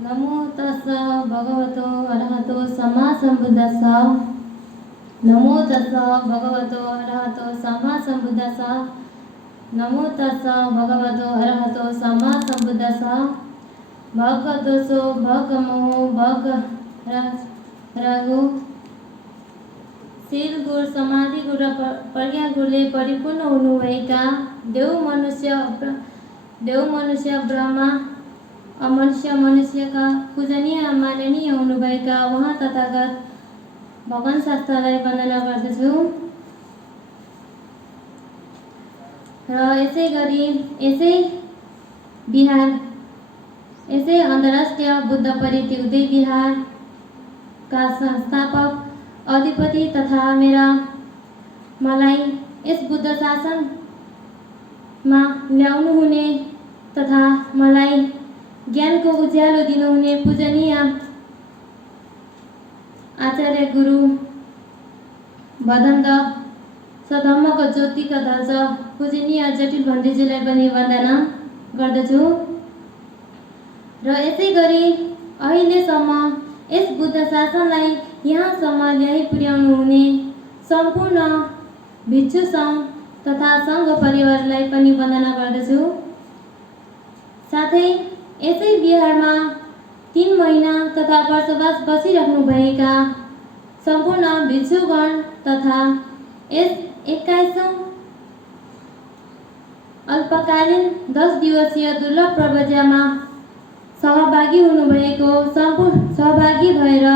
नमो तस्स भगवतो अरहतो सम्मा सम्बुद्धस्स। नमो तस्स भगवतो अरहतो सम्मा सम्बुद्धस्स। नमो तस्स भगवतो अरहतो सम्मा सम्बुद्धस्स। भग दोषो भग मोहो भग रागो शील गुण समाधि गुण र प्रज्ञा गुणले परिपूर्ण हुनुभएका देव मनुष्य ब्रह्मा अमनुष्य मनुष्यका पूजनीय माननीय हुनुभएका उहाँ तथागत भगवान शास्त्रलाई वन्दना गर्दछु। र यसै गरी यसै अन्तर्राष्ट्रिय बुद्ध परित्युदय विहारका संस्थापक अधिपति तथा मलाई यस बुद्ध शासनमा ल्याउनुहुने तथा मलाई ज्ञानको उज्यालो दिनुहुने पूजनीय आचार्य गुरु भदन्त सधम्मको ज्योतिका ध्वज पूजनीय जटिल भण्डेजीलाई पनि वन्दना गर्दछु। र यसै गरी अहिलेसम्म यस बुद्ध शासनलाई यहाँसम्म ल्याइ पुर्याउनु हुने सम्पूर्ण भिक्षु सङ्घ तथा सङ्घ परिवारलाई पनि वन्दना गर्दछु। साथै यसै बिहारमा 3 महिना तथा वर्षवास बसिराख्नुभएका सम्पूर्ण भिक्षुगण तथा यस 21औं अल्पकालीन 10 दिवसीय दुर्लभ प्रवचनमा सहभागी भएर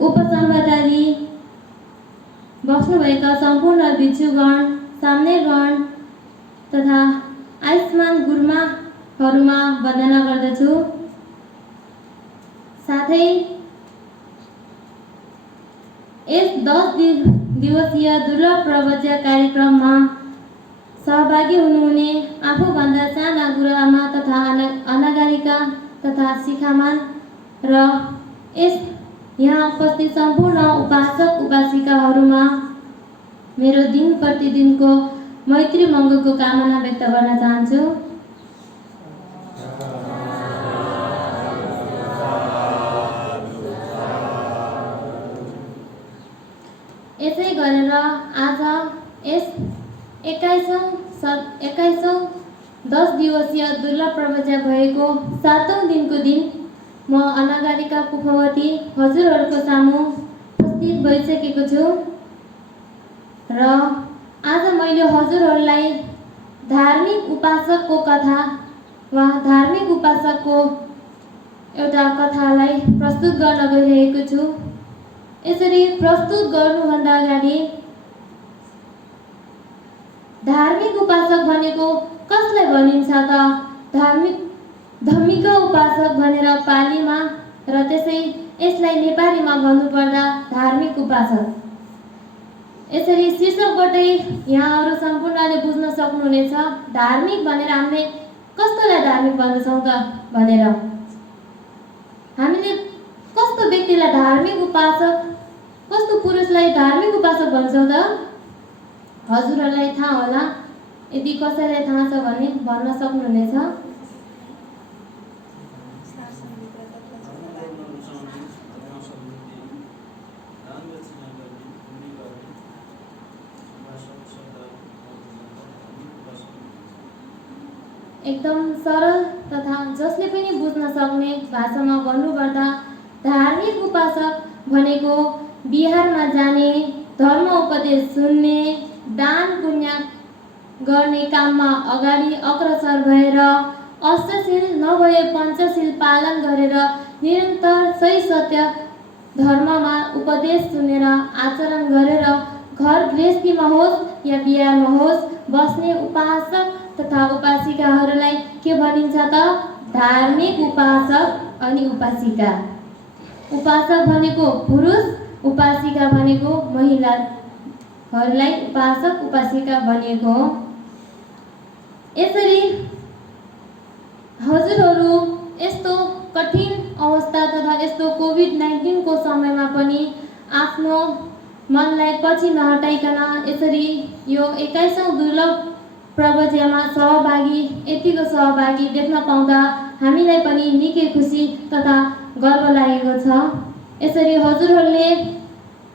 उपसम्पदा लिई बस्नुभएका सम्पूर्ण भिक्षुगण सामनेरगण तथा आयुष्मान गुरुमाहरूमा वन्दना गर्दछु। साथै यस 10 दिवसीय दुर्लभ प्रवचन कार्यक्रममा सहभागी हुनुहुने आफूभन्दा साना गुरुआमा तथा अनागारिका तथा शिखामान र यहाँ उपस्थित सम्पूर्ण उपासक उपासिकाहरूमा मेरो दिन प्रतिदिनको मैत्री मङ्गलको कामना व्यक्त गर्न चाहन्छु। यसै गरेर आज यस 21औं 10 दिवसीय दुर्लभ प्रवचन भएको 7औं दिनको दिन म अनागारिका कुफवती हजुरहरूको सामु उपस्थित भइसकेको छु र आज मैले हजुरहरूलाई धार्मिक उपासकको कथा वा धार्मिक उपासकको एउटा कथालाई प्रस्तुत गर्न गइरहेको छु। यसरी प्रस्तुत गर्नुभन्दा अगाडि धार्मिक उपासक भनेको कसलाई भनिन्छ त? धम्मिक उपासक भनेर पालीमा र त्यसै यसलाई नेपालीमा भन्नुपर्दा धार्मिक उपासक। यसरी शीर्षकबाटै यहाँहरू सम्पूर्णले बुझ्न सक्नुहुनेछ धार्मिक भनेर हामीले कस्तोलाई धार्मिक भन्दछौँ त भनेर। हामीले कस्तो व्यक्तिलाई धार्मिक उपासक, कस्तो पुरुषलाई धार्मिक उपासक भन्छौँ त? हजुरहरूलाई थाहा होला, यदि कसैलाई थाहा छ भने भन्न सक्नुहुनेछ। एकदम सरल तथा जसले पनि बुझ्न सक्ने भाषामा भन्नुपर्दा धार्मिक उपासक भनेको बिहारमा जाने, धर्म उपदेश सुन्ने, दान पुण्य गर्ने काममा अगाडि अग्रसर भएर अष्टशील नभए पञ्चशील पालन गरेर निरन्तर सही सत्य धर्ममा उपदेश सुनेर आचरण गरेर घर गृहस्थीमा होस् या बिहारमा होस् बस्ने उपासक तथा उपासिकाहरूलाई के भनिन्छ त? धार्मिक उपासक अनि उपासिका। उपासक भनेको पुरुष, उपासिका भनेको महिलाहरूलाई उपासक उपासिका भनिएको हो। यसरी हजुरहरू यस्तो कठिन अवस्था तथा यस्तो कोभिड-19 को समयमा पनि आफ्नो मनलाई पछि नहटाइकन यसरी यो 21औं दुर्लभ प्रवचनमा सहभागी यतिको सहभागी देख्न पाउँदा हामीलाई पनि निकै खुसी तथा गर्व लागेको छ। यसरी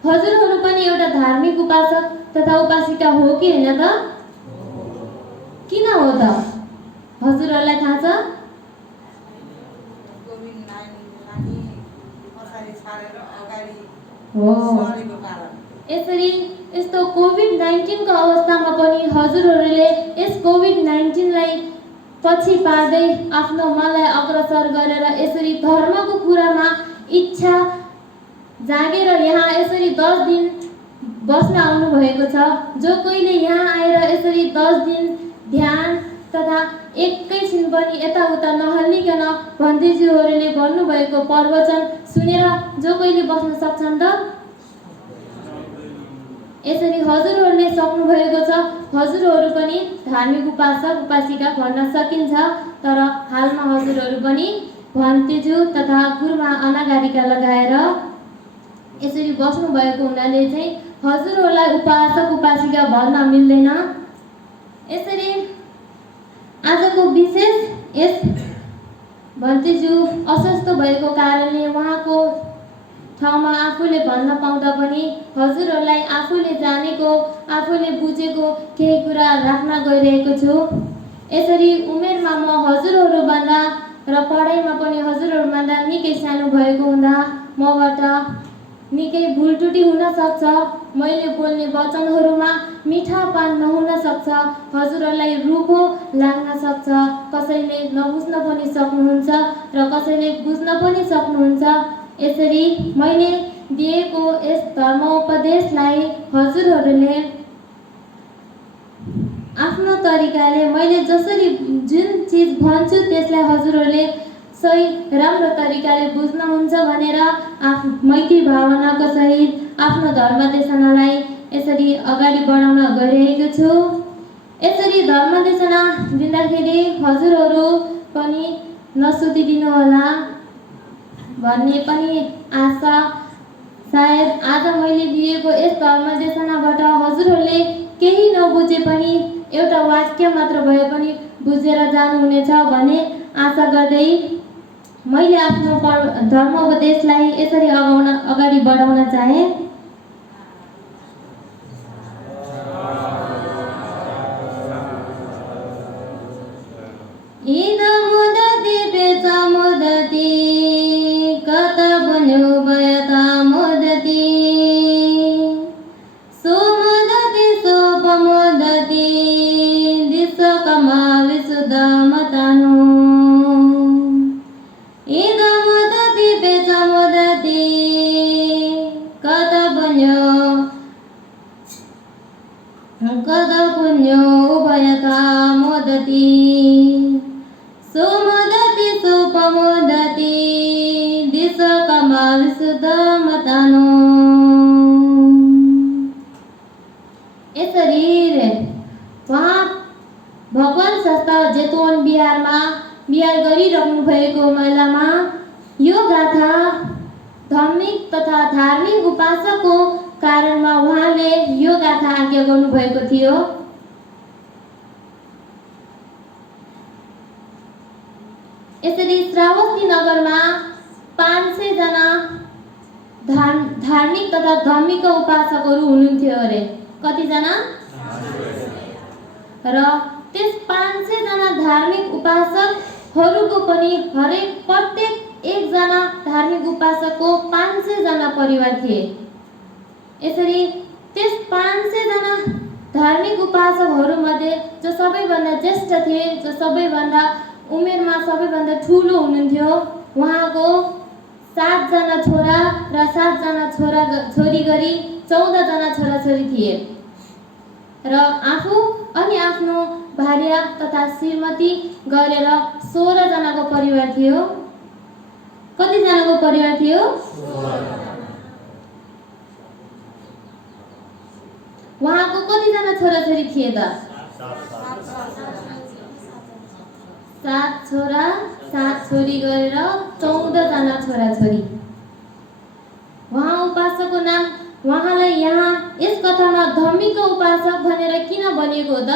हजुरहरू पनि एउटा धार्मिक उपासक तथा उपासिका हो कि होइन त? किन हो त? हजुरहरूलाई थाहा छ? हो, यसरी यस्तो कोभिड-19 को अवस्थामा पनि हजुरहरूले यस कोभिड-19लाई पछि पार्दै आफ्नो मनलाई अग्रसर गरेर यसरी धर्मको कुरामा इच्छा जागेर यहाँ यसरी 10 दिन बस्न आउनुभएको छ। जो कोहीले यहाँ आएर यसरी 10 दिन ध्यान तथा एकैछिन पनि यताउता नहल्लिकन भन्तेज्यूहरूले भन्नुभएको प्रवचन सुनेर जो कोहीले बस्न सक्छन् त? यसरी हजुरहरूले सक्नुभएको छ। हजुरहरू पनि धार्मिक उपासक उपासिका भन्न सकिन्छ। तर हालमा हजुरहरू पनि भन्तेज्यू तथा गुरुमा अनागारिका लगाएर यसरी बस्नुभएको हुनाले चाहिँ हजुरहरूलाई उपासक उपासिका भन्न मिल्दैन। यसरी आजको विशेष यस भन्तेज्यू अस्वस्थ भएको कारणले उहाँको ठाउँमा आफूले भन्न पाउँदा पनि हजुरहरूलाई आफूले जानेको आफूले बुझेको केही कुरा राख्न गइरहेको छु। यसरी उमेरमा म हजुरहरूभन्दा र पढाइमा पनि हजुरहरूभन्दा निकै सानो भएको हुँदा मबाट निकै भुल त्रुटि हुन सक्छ। मैले बोल्ने वचनहरूमा मिठापन नहुन सक्छ। हजुरहरूलाई रुखो लाग्न सक्छ। कसैले नबुझ्न पनि सक्नुहुन्छ र कसैले बुझ्न पनि सक्नुहुन्छ। यसरी मैले दिएको यस धर्मोपदेशलाई हजुरहरूले आफ्नो तरिकाले मैले जसरी जुन चीज भन्छु त्यसलाई हजुरहरूले सही राम्रो तरिकाले बुझ्नुहुन्छ भनेर मैत्री भावनाको सहित आफ्नो धर्मदेशनालाई यसरी अगाडि बढाउन गइरहेको छु। यसरी धर्मदेशना दिँदाखेरि हजुरहरू पनि नसुतिदिनु होला भन्ने पनि आशा। सायद आज मैले दिएको यस धर्मदेशनाबाट हजुरहरूले केही नबुझे पनि एउटा वाक्य मात्र भए पनि बुझेर जानुहुनेछ भन्ने आशा गर्दै मैले आफ्नो धर्मोपदेशलाई यसरी अगाडि बढाउन चाहे। ईद मुदती पेच मुदती कत बन्यो बयता मुदती सुमुदती सोपमुदती दिशकमा विशुद्ध मतानो ईद मुदती पेच मुदती कत बन्यो उभयता मुदती सुमुदती सोपमुदती दिशकमा विशुद्ध मतानो। यसरी उहाँ भगवान शास्त्र जेतवन बिहार गरिरहनु भएको बेलामा यो गाथा धार्मिक तथा धार्मिक उपासकको कारणमा उहाँले यो गाथा आज्ञा गर्नुभएको थियो। यसरी श्रावस्ती नगरमा 500 जना धार्मिक तथा धर्मिक उपासकहरू हुनुहुन्थ्यो अरे। कतिजना? र त्यस 500 जना धार्मिक उपासकहरूको पनि प्रत्येक एकजना धार्मिक उपासकको 500 जना परिवार थिए। यसरी त्यस 500 जना धार्मिक उपासकहरूमध्ये जो सबैभन्दा ज्येष्ठ थिए, जो सबैभन्दा उमेरमा सबैभन्दा ठुलो हुनुहुन्थ्यो, उहाँको 7 जना छोरा र 7 जना छोरी गरी 14 जना छोराछोरी थिए र आफू अनि आफ्नो भार्या तथा श्रीमती गरेर 16 जनाको परिवार थियो। कति जनाको परिवार थियो? 16। उहाँको कति जना छोराछोरी थिए त? 7 छोरा 7 छोरी गरेर 14 जना छोराछोरी। उहाँ उपासकको नाम उहाँलाई यहाँ यस कथामा धर्मिक उपासक भनेर किन भनिएको हो त?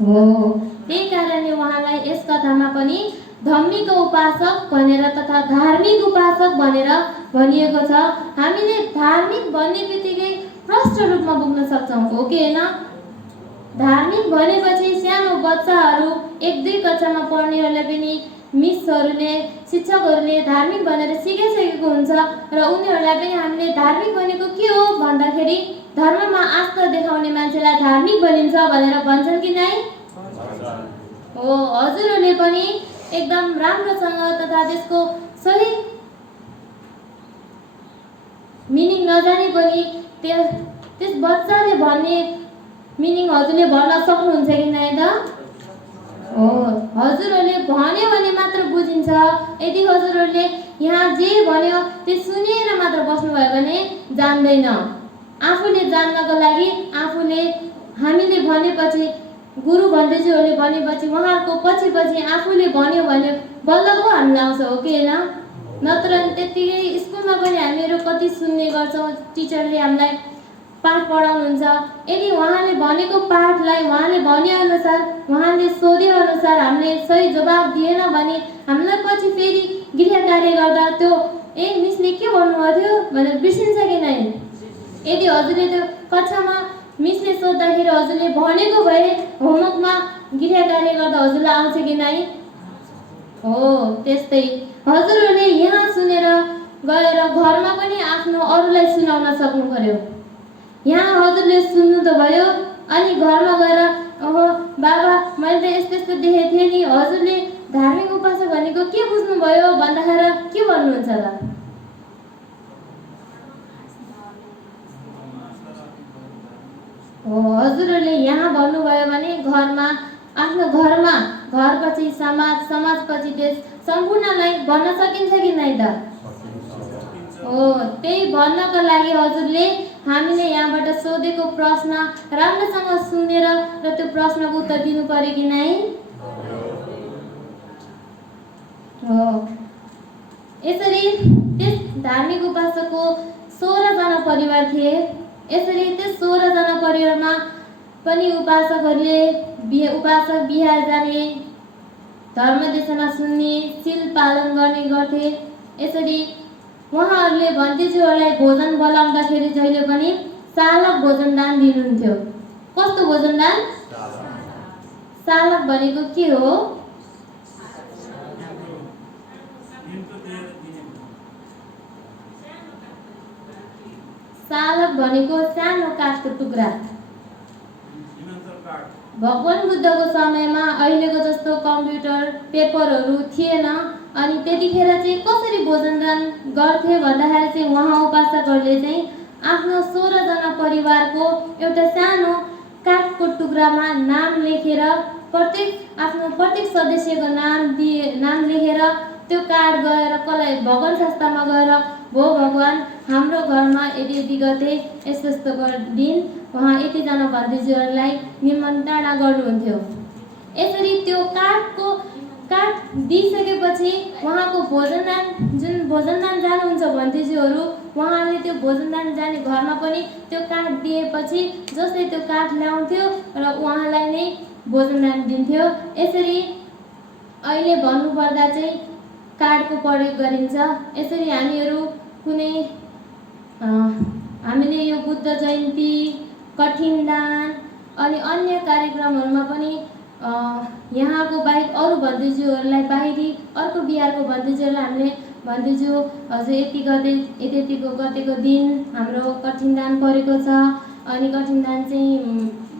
हो, त्यही कारणले उहाँलाई यस कथामा पनि धम्मीको उपासक भनेर तथा धार्मिक उपासक भनेर भनिएको छ। हामीले धार्मिक भन्ने बित्तिकै प्रष्ट रूपमा बुझ्न सक्छौँ, हो कि होइन? धार्मिक भनेपछि सानो बच्चाहरू 1-2 कक्षामा पढ्नेहरूले पनि मिसहरूले शिक्षकहरूले धार्मिक भनेर सिकाइसकेको हुन्छ र उनीहरूलाई पनि हामीले धार्मिक भनेको के हो भन्दाखेरि धर्ममा आस्था देखाउने मान्छेलाई धार्मिक भनिन्छ भनेर भन्छन् कि नै? हो, हजुरहरूले पनि एकदम राम्रोसँग तथा त्यसको सही मिनिङ नजाने पनि त्यस बच्चाले भन्ने मिनिङ हजुरले भन्न सक्नुहुन्छ कि नै त? हो, हजुरहरूले भन्यो भने मात्र बुझिन्छ। यदि हजुरहरूले यहाँ जे भन्यो त्यो सुनेर मात्र बस्नुभयो भने जान्दैन। आफूले जान्नको लागि हामीले भनेपछि गुरु भन्देजुहरूले भनेपछि उहाँहरूको पछि आफूले भन्यो भने बल्ल पो हामीलाई आउँछ, हो कि होइन? नत्र त्यतिकै स्कुलमा पनि हामीहरू कति सुन्ने गर्छौँ, टिचरले हामीलाई पाठ पढाउनुहुन्छ। यदि उहाँले भनेको पाठलाई उहाँले भनेअनुसार उहाँले सोधेअनुसार हामीले सही जवाब दिएन भने हामीलाई पछि फेरि गृह कार्य गर्दा त्यो मिसले के भन्नुभएको थियो भनेर बिर्सिन्छ कि नै? यदि हजुरले त्यो कक्षामा मिसले सोद्धाखेरि हजुरले भनेको भए होमवर्कमा गृह कार्य गर्दा हजुरलाई आउँछ कि नै? हो, त्यस्तै हजुरहरूले यहाँ सुनेर गएर घरमा पनि आफ्नो अरूलाई सुनाउन सक्नु पर्यो। यहाँ हजुरले सुन्नु त भयो, अनि घरमा गएर ओहो बाबा मैले त यस्तो यस्तो देखेको थिएँ नि, हजुरले धार्मिक उपासक भनेको के बुझ्नुभयो भन्दाखेरि के भन्नुहुन्छ र? हो, हजुरहरूले यहाँ भन्नुभयो भने घरमा आफ्नो घरपछि समाजपछि देश सम्पूर्णलाई भन्न सकिन्छ कि नै त? हो, त्यही भन्नको लागि हजुरले हामीले यहाँबाट सोधेको प्रश्न राम्रोसँग सुनेर र त्यो प्रश्नको उत्तर दिनु पर्यो कि नै? हो, यसरी त्यस धार्मिक उपासकको 16 जना परिवार थिए। यसरी त्यस 16 जना परिवारमा पनि उपासक बिहार जाने, धर्मदेशना सुन्ने, शील पालन गर्ने गर्थे। यसरी उहाँहरूले भन्तेजुहरूलाई भोजन बोलाउँदाखेरि जहिले पनि सालक भोजनदान दिनुहुन्थ्यो। कस्तो भोजनदान? सालक भनेको के हो? सालक भनेको सानो काठको टुक्रा। भगवान बुद्धको समयमा अहिलेको जस्तो कम्प्युटर पेपरहरू थिएन, अनि त्यतिखेर चाहिँ कसरी भोजनदान गर्थे भन्दाखेरि चाहिँ उहाँ उपासकहरूले चाहिँ आफ्नो 16 जना परिवारको एउटा सानो काठको टुक्रामा नाम लेखेर प्रत्येक सदस्यको नाम लेखेर त्यो कार्ड गएर कसलाई भगवान शास्त्रमा गएर भो भगवान हाम्रो घरमा यदि गते यस्तो दिन उहाँ यतिजना भन्देजुहरूलाई निमन्त्रणा गर्नुहुन्थ्यो। यसरी त्यो काठ दिइसकेपछि उहाँको भोजनदान जानुहुन्छ भन्देजुहरू, उहाँले त्यो भोजनदान जाने घरमा पनि त्यो काठ दिएपछि जसले त्यो काठ ल्याउँथ्यो र उहाँलाई नै भोजनदान दिन्थ्यो। यसरी अहिले भन्नुपर्दा चाहिँ कार्डको प्रयोग गरिन्छ। यसरी हामीले यो बुद्ध जयन्ती, कठिन दान अनि अन्य कार्यक्रमहरूमा पनि यहाँको बाहेक अरू भन्देजुहरूलाई बाहिरी अर्को बिहारको भन्देजुहरूलाई हामीले भन्देजु हजुर यतिको गतेको दिन हाम्रो कठिन दान परेको छ, अनि कठिन दान चाहिँ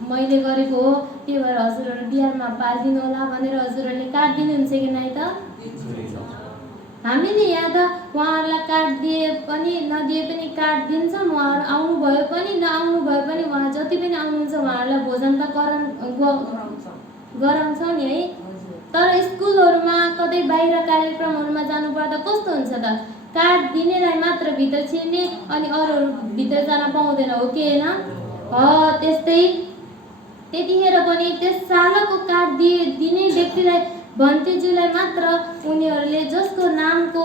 मैले गरेको हो, त्यही भएर हजुरहरू बिहारमा पालिदिनु होला भनेर हजुरहरूले कार्ड दिनुहुन्छ कि नै त? हामीले यहाँ त उहाँहरूलाई कार्ड दिए पनि नदिए पनि कार्ड दिन्छौँ। उहाँहरू आउनुभयो पनि नआउनु भयो पनि उहाँ जति पनि आउनुहुन्छ उहाँहरूलाई भोजन त गराउँछौँ नि है। तर स्कुलहरूमा कतै बाहिर कार्यक्रमहरूमा जानुपर्दा कस्तो हुन्छ त? कार्ड दिनेलाई मात्र भित्र छिर्ने अनि अरूहरू भित्र जान पाउँदैन, हो कि होइन? त्यस्तै त्यतिखेर पनि त्यस सालको कार्ड दिने व्यक्तिलाई भन्तेजुलाई मात्र उनीहरूले जसको नामको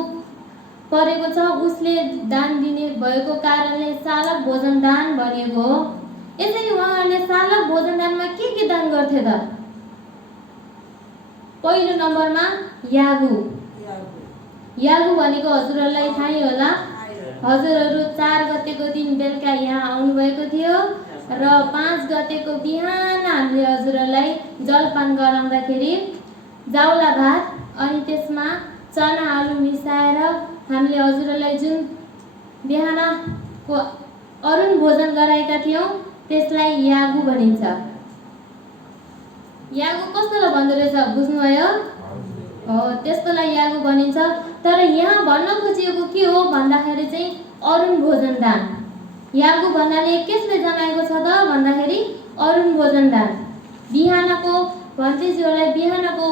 परेको छ उसले दान दिने भएको कारणले सालक भोजन दान भनिएको हो। यसरी उहाँहरूले सालक भोजनदानमा के दान गर्थे त? पहिलो नम्बरमा यागु। यागु भनेको हजुरहरूलाई थाहै होला। हजुरहरू 4 गतेको दिन बेलुका यहाँ आउनुभएको थियो र 5 गतेको बिहान हामीले हजुरहरूलाई जलपान गराउँदाखेरि जाउला भात अनि त्यसमा चना आलु मिसाएर हामीले हजुरहरूलाई जुन बिहानको अरुण भोजन गराएका थियौँ त्यसलाई यागु भनिन्छ। यागु कस्तोलाई भन्दो रहेछ बुझ्नुभयो? हो, त्यस्तोलाई यागु भनिन्छ। तर यहाँ भन्न खोजिएको के हो भन्दाखेरि चाहिँ अरुण भोजन दान। यागु भन्नाले कसले जनाएको छ त भन्दाखेरि अरुण भोजन दान। बिहानको भन्तेजीहरूलाई बिहानको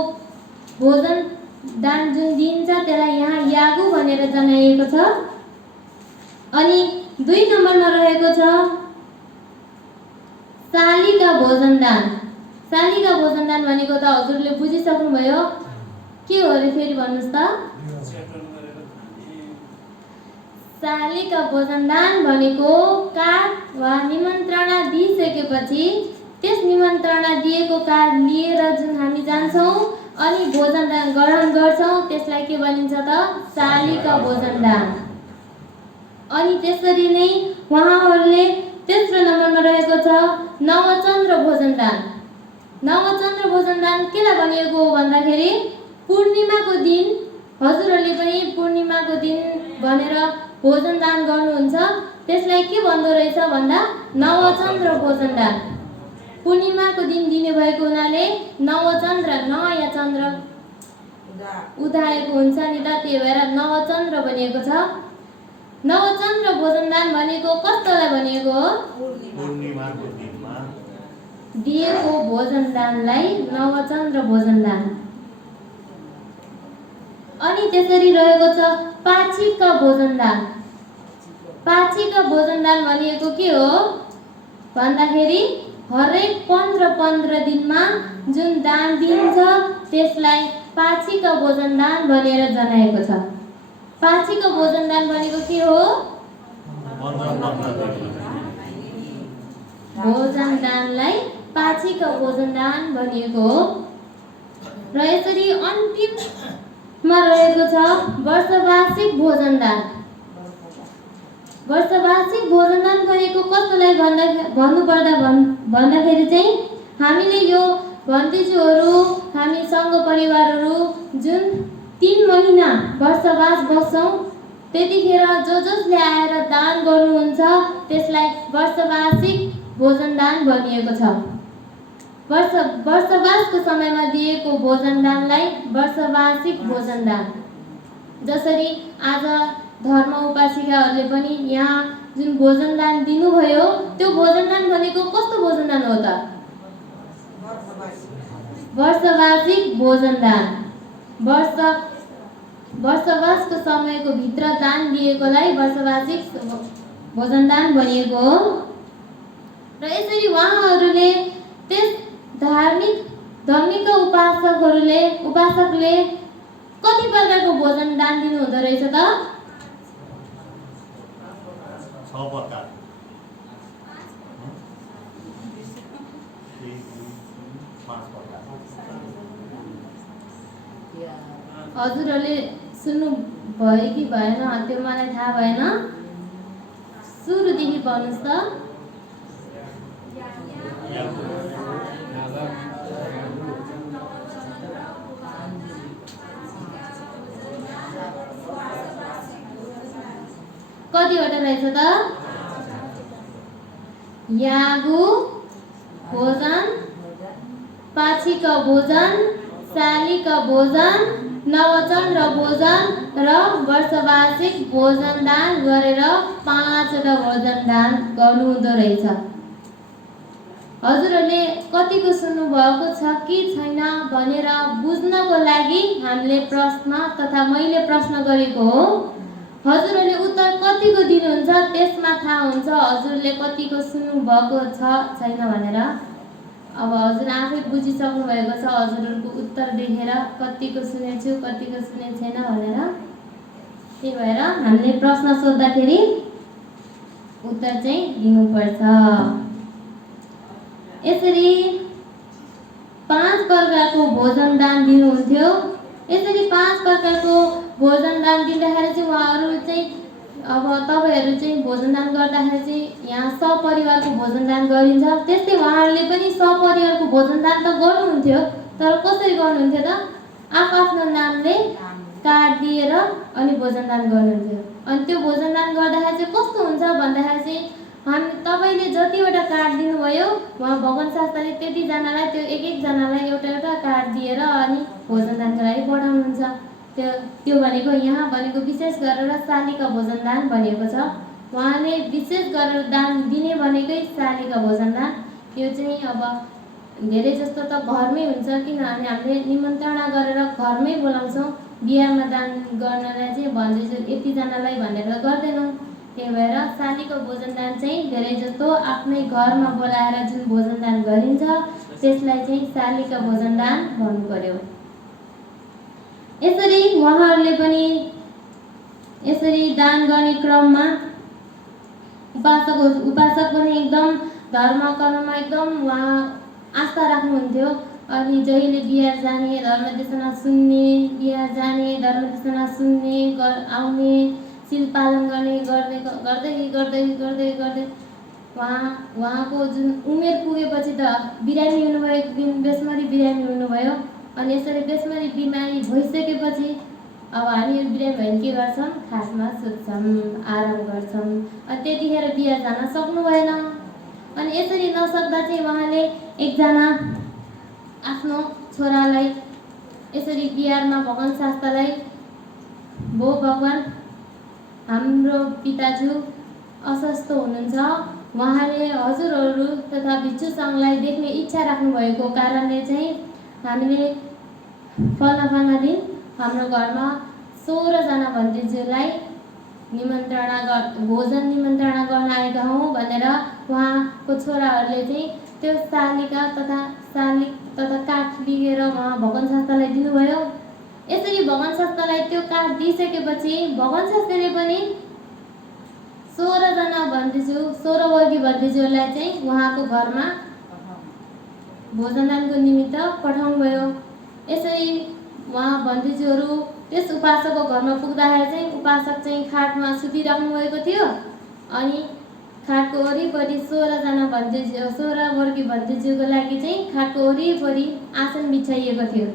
भोजन दान जुन दिन्छ त्यसलाई यहाँ यागु भनेर जनाइएको छ। अनि 2 नम्बरमा रहेको छ शालिका भोजन दान। शालिका भोजन दान भनेको त हजुरले बुझिसक्नुभयो। के हो रे फेरि भन्नुस् त? शालिका भोजन दान भनेको कार्ड वा निमन्त्रणा दिइसकेपछि त्यस निमन्त्रणा दिएको कार्ड लिएर जुन हामी जान्छौँ अनि भोजन दान ग्रहण गर्छौँ त्यसलाई के भनिन्छ त? शालिका भोजन दान। अनि त्यसरी नै उहाँहरूले तेस्रो नम्बरमा रहेको छ नवचन्द्र भोजन दान। नवचन्द्र भोजन दान केलाई भनिएको हो भन्दाखेरि पूर्णिमाको दिन हजुरहरूले पनि पूर्णिमाको दिन भनेर भोजन दान गर्नुहुन्छ, त्यसलाई के भन्दो रहेछ भन्दा नवचन्द्र भोजन दान। पूर्णिमाको दिन दिने भएको हुनाले नवचन्द्र, नयाँ चन्द्र उदाएको हुन्छ नि त, त्यही भएर नवचन्द्र भनिएको छ। नवचन्द्र भोजन दान भनेको कस्तोलाई भनिएको हो? पूर्णिमाको दिनमा दिएको भोजन दानलाई नवचन्द्र भोजन दान। अनि त्यसरी रहेको छ पाक्षिक भोजन दान। पाक्षिक भोजन दान भनेको के हो भन्दाखेरि हरेक 15 दिनमा जुन दान दिन्छ त्यसलाई पाक्षिक भोजन दान भनेर जनाएको छ। पाक्षिक भोजन दान भनेको के हो? भोजन दानलाई पाक्षिक भोजन दान भनिएको हो। र यसरी अन्तिममा रहेको छ वर्षवार्षिक भोजन दान। वर्षवार्षिक भोजन दान भनेको कस्तोलाई भन्नुपर्दा भन्दाखेरि चाहिँ हामीले यो भन्तेजुहरू हामी सङ्घ परिवारहरू जुन 3 महिना वर्षवास बस्छौँ त्यतिखेर जसले आएर दान गर्नुहुन्छ त्यसलाई वर्षवार्षिक भोजन दान भनिएको छ। वर्षवासको समयमा दिएको भोजन दानलाई वर्षवार्षिक भोजन दान। जसरी आज धर्म उपासिकाहरूले पनि यहाँ जुन भोजन दान दिनुभयो त्यो भोजन दान भनेको कस्तो भोजन दान हो त? वर्षवार्षिक भोजन दान। वर्षवासको समयको भित्र दान दिएकोलाई वर्षवार्षिक भोजन दान भनिएको हो। र यसरी उहाँहरूले त्यस धार्मिक उपासकले कति प्रकारको भोजन दान दिनु हुँदो रहेछ त? 6 प्रकार। हजुरहरूले सुन्नु भयो कि भएन त्यो मलाई थाहा भएन। सुरुदेखि भन्नुहोस् त। कतिवटा रहेछ त? यागु भोजन, पाक्षिक भोजन, शालिक भोजन, नवचन्द्र भोजन र वर्षवार्षिक भोजन दान गरेर 5वटा भोजन दान गर्नुहुँदो रहेछ। हजुरहरूले कतिको सुन्नु भएको छ कि छैन भनेर बुझ्नको लागि हामीले प्रश्न तथा मैले प्रश्न गरेको हो। हजुरहरूले उत्तर कतिको दिनुहुन्छ त्यसमा थाहा हुन्छ हजुरले कतिको सुन्नु भएको छ छैन भनेर। अब हजुर आफै बुझिसक्नु भएको छ हजुरहरूको उत्तर देखेर कतिको सुनेछु कतिको सुनेको छैन भनेर। त्यही भएर हामीले प्रश्न सोद्धाखेरि उत्तर चाहिँ दिनुपर्छ। यसरी 5 प्रकारको भोजन दान दिनुहुन्थ्यो। यसरी 5 प्रकारको भोजन दान दिँदाखेरि चाहिँ उहाँहरू चाहिँ अब तपाईँहरू चाहिँ भोजन दान गर्दाखेरि चाहिँ यहाँ सपरिवारको भोजन दान गरिन्छ। त्यस्तै उहाँहरूले पनि सपरिवारको भोजन दान त गर्नुहुन्थ्यो, तर कसरी गर्नुहुन्थ्यो त? आफ्नो नामले कार्ड दिएर अनि भोजन दान गर्नुहुन्थ्यो। अनि त्यो भोजन दान गर्दाखेरि चाहिँ कस्तो हुन्छ भन्दाखेरि चाहिँ तपाईँले जतिवटा कार्ड दिनुभयो उहाँ भगवान् शास्त्रले त्यतिजनालाई त्यो एकजनालाई एउटा कार्ड दिएर अनि भोजन दानको लागि पठाउनुहुन्छ। त्यो भनेको यहाँ भनेको विशेष गरेर शालिका भोजन दान भनेको छ। उहाँले विशेष गरेर दान दिने भनेकै शालिका भोजन दान। यो चाहिँ अब धेरै जस्तो त घरमै हुन्छ, किनभने हामीले निमन्त्रणा गरेर घरमै बोलाउँछौँ। बिहामा दान गर्नलाई चाहिँ भन्दैछु यतिजनालाई भनेर गर्दैनौँ। त्यही भएर शालिका भोजन दान चाहिँ धेरै जस्तो आफ्नै घरमा बोलाएर जुन भोजन दान गरिन्छ त्यसलाई चाहिँ शालिका भोजन दान भन्नु पर्यो। यसरी उहाँहरूले पनि यसरी दान गर्ने क्रममा उपासक पनि एकदम धर्म कर्ममा एकदम उहाँ आस्था राख्नुहुन्थ्यो। अनि जहिले बिहार जाने, धर्मदेशना सुन्ने, बिहार जाने, धर्मदेशना सुन्ने, आउने, सिल पालन गर्ने, गर्दै उहाँको जुन उमेर पुगेपछि त बिरामी हुनुभयो। एक दिन बेसमरी बिरामी हुनुभयो। अनि यसरी बेसमरी बिमारी भइसकेपछि अब हामी बिरामी भयो भने के गर्छौँ? खासमा सुत्छौँ, आराम गर्छौँ। अनि त्यतिखेर बिहार जान सक्नु भएन। अनि यसरी नसक्दा चाहिँ उहाँले एकजना आफ्नो छोरालाई यसरी बिहारमा भगवान् शास्त्रलाई, भो भगवान् हाम्रो पिताज्यू अस्वस्थ हुनुहुन्छ, उहाँले हजुरहरू तथा भिक्षु सङ्घलाई देख्ने इच्छा राख्नुभएको कारणले चाहिँ हामीले फलाना दिन हाम्रो घरमा 16 जना भतिजीलाई भोजन निमन्त्रणा गर्न आएका हौँ भनेर उहाँको छोराहरूले चाहिँ त्यो शालिका तथा काठ लिएर उहाँ भगवान् शास्त्रलाई दिनुभयो। यसरी भगवान् शास्त्रलाई त्यो काठ दिइसकेपछि भगवान् शास्त्रले पनि 16 जना भतिजू, 16 वर्गी भतिजूहरूलाई चाहिँ उहाँको घरमा भोजन दानको निमित्त पठाउनुभयो। यसरी उहाँ भतिजूहरू त्यस उपासकको घरमा पुग्दाखेरि चाहिँ उपासक चाहिँ खाटमा सुतिराख्नु भएको थियो। अनि खाटको वरिपरि 16 वर्गी भतिजूको लागि चाहिँ खाटको वरिपरि आसन बिछाइएको थियो।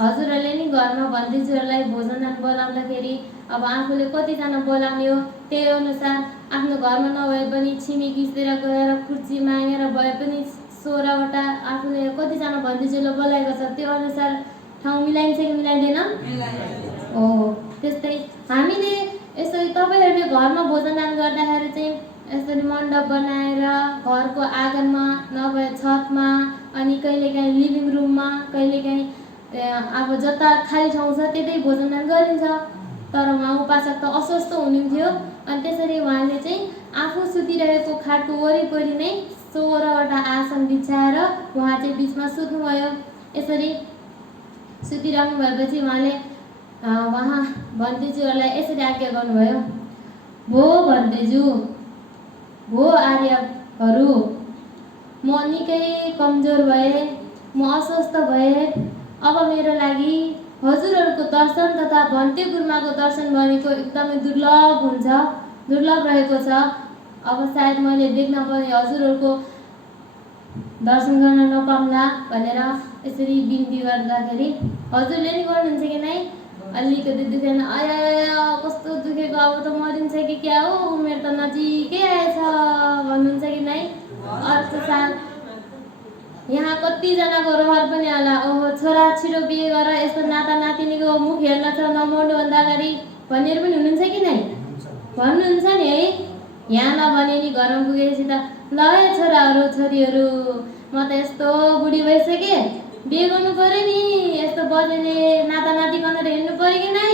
हजुरहरूले नि घरमा भतिजूहरूलाई भोजन दान बोलाउँदाखेरि अब आफूले कतिजना बोलाउने हो त्यही अनुसार आफ्नो घरमा नभए पनि छिमेकीतिर गएर कुर्ची मागेर भए पनि 16वटा आफूले कतिजना भतिजूलाई बोलाएको छ त्यो अनुसार ठाउँ मिलाइन्छ कि मिलाइँदैन? त्यस्तै हामीले यसरी तपाईँहरूले घरमा भोजन दान गर्दाखेरि चाहिँ यसरी मण्डप बनाएर घरको आँगनमा नभए छतमा अनि कहिलेकाहीँ लिभिङ रुममा, कहिलेकाहीँ अब जता खाली ठाउँ छ त्यतै भोजन दान गरिन्छ। तर उहाँ उपासक त अस्वस्थ हुनुहुन्थ्यो। अनि त्यसरी उहाँले चाहिँ आफू सुतिरहेको खाटको वरिपरि नै 16वटा आसन बिछाएर उहाँ चाहिँ बिचमा सुत्नुभयो। यसरी सुतिरहनु भएपछि उहाँले भतिजूहरूलाई यसरी आज्ञा गर्नुभयो, भो भतिजू, भो आर्यहरू, म निकै कमजोर भए, म अस्वस्थ भए। अब मेरो लागि हजुरहरूको दर्शन तथा भन्ते गुरुमाको दर्शन भनेको एकदमै दुर्लभ रहेको छ। अब सायद मैले देख्न पनि हजुरहरूको दर्शन गर्न नपाउँला भनेर यसरी बिन्ती गर्दाखेरि हजुरले नि गर्नुहुन्छ कि नै? अलिकति दुखेन, आया कस्तो दुखेको, अब त मरिन्छ कि क्या हो, उमेर त नजिकै आएछ भन्नुहुन्छ कि नै? अर्को साल यहाँ कतिजनाको रहर पनि होला, ओहो छोरा छिटो बिहे गर, यस्तो नाता नातिनीको मुख हेर्न छ नमर्नुभन्दा अगाडि भनेर पनि हुनुहुन्छ कि नै? भन्नुहुन्छ नि है। यहाँ नभने नि घरमा पुगेपछि त ल है छोराहरू छोरीहरू, म त यस्तो बुढी भइसकेँ, बिहे गर्नु पऱ्यो नि, यस्तो बजेले नाता नाति कनेर हेर्नु पऱ्यो कि नै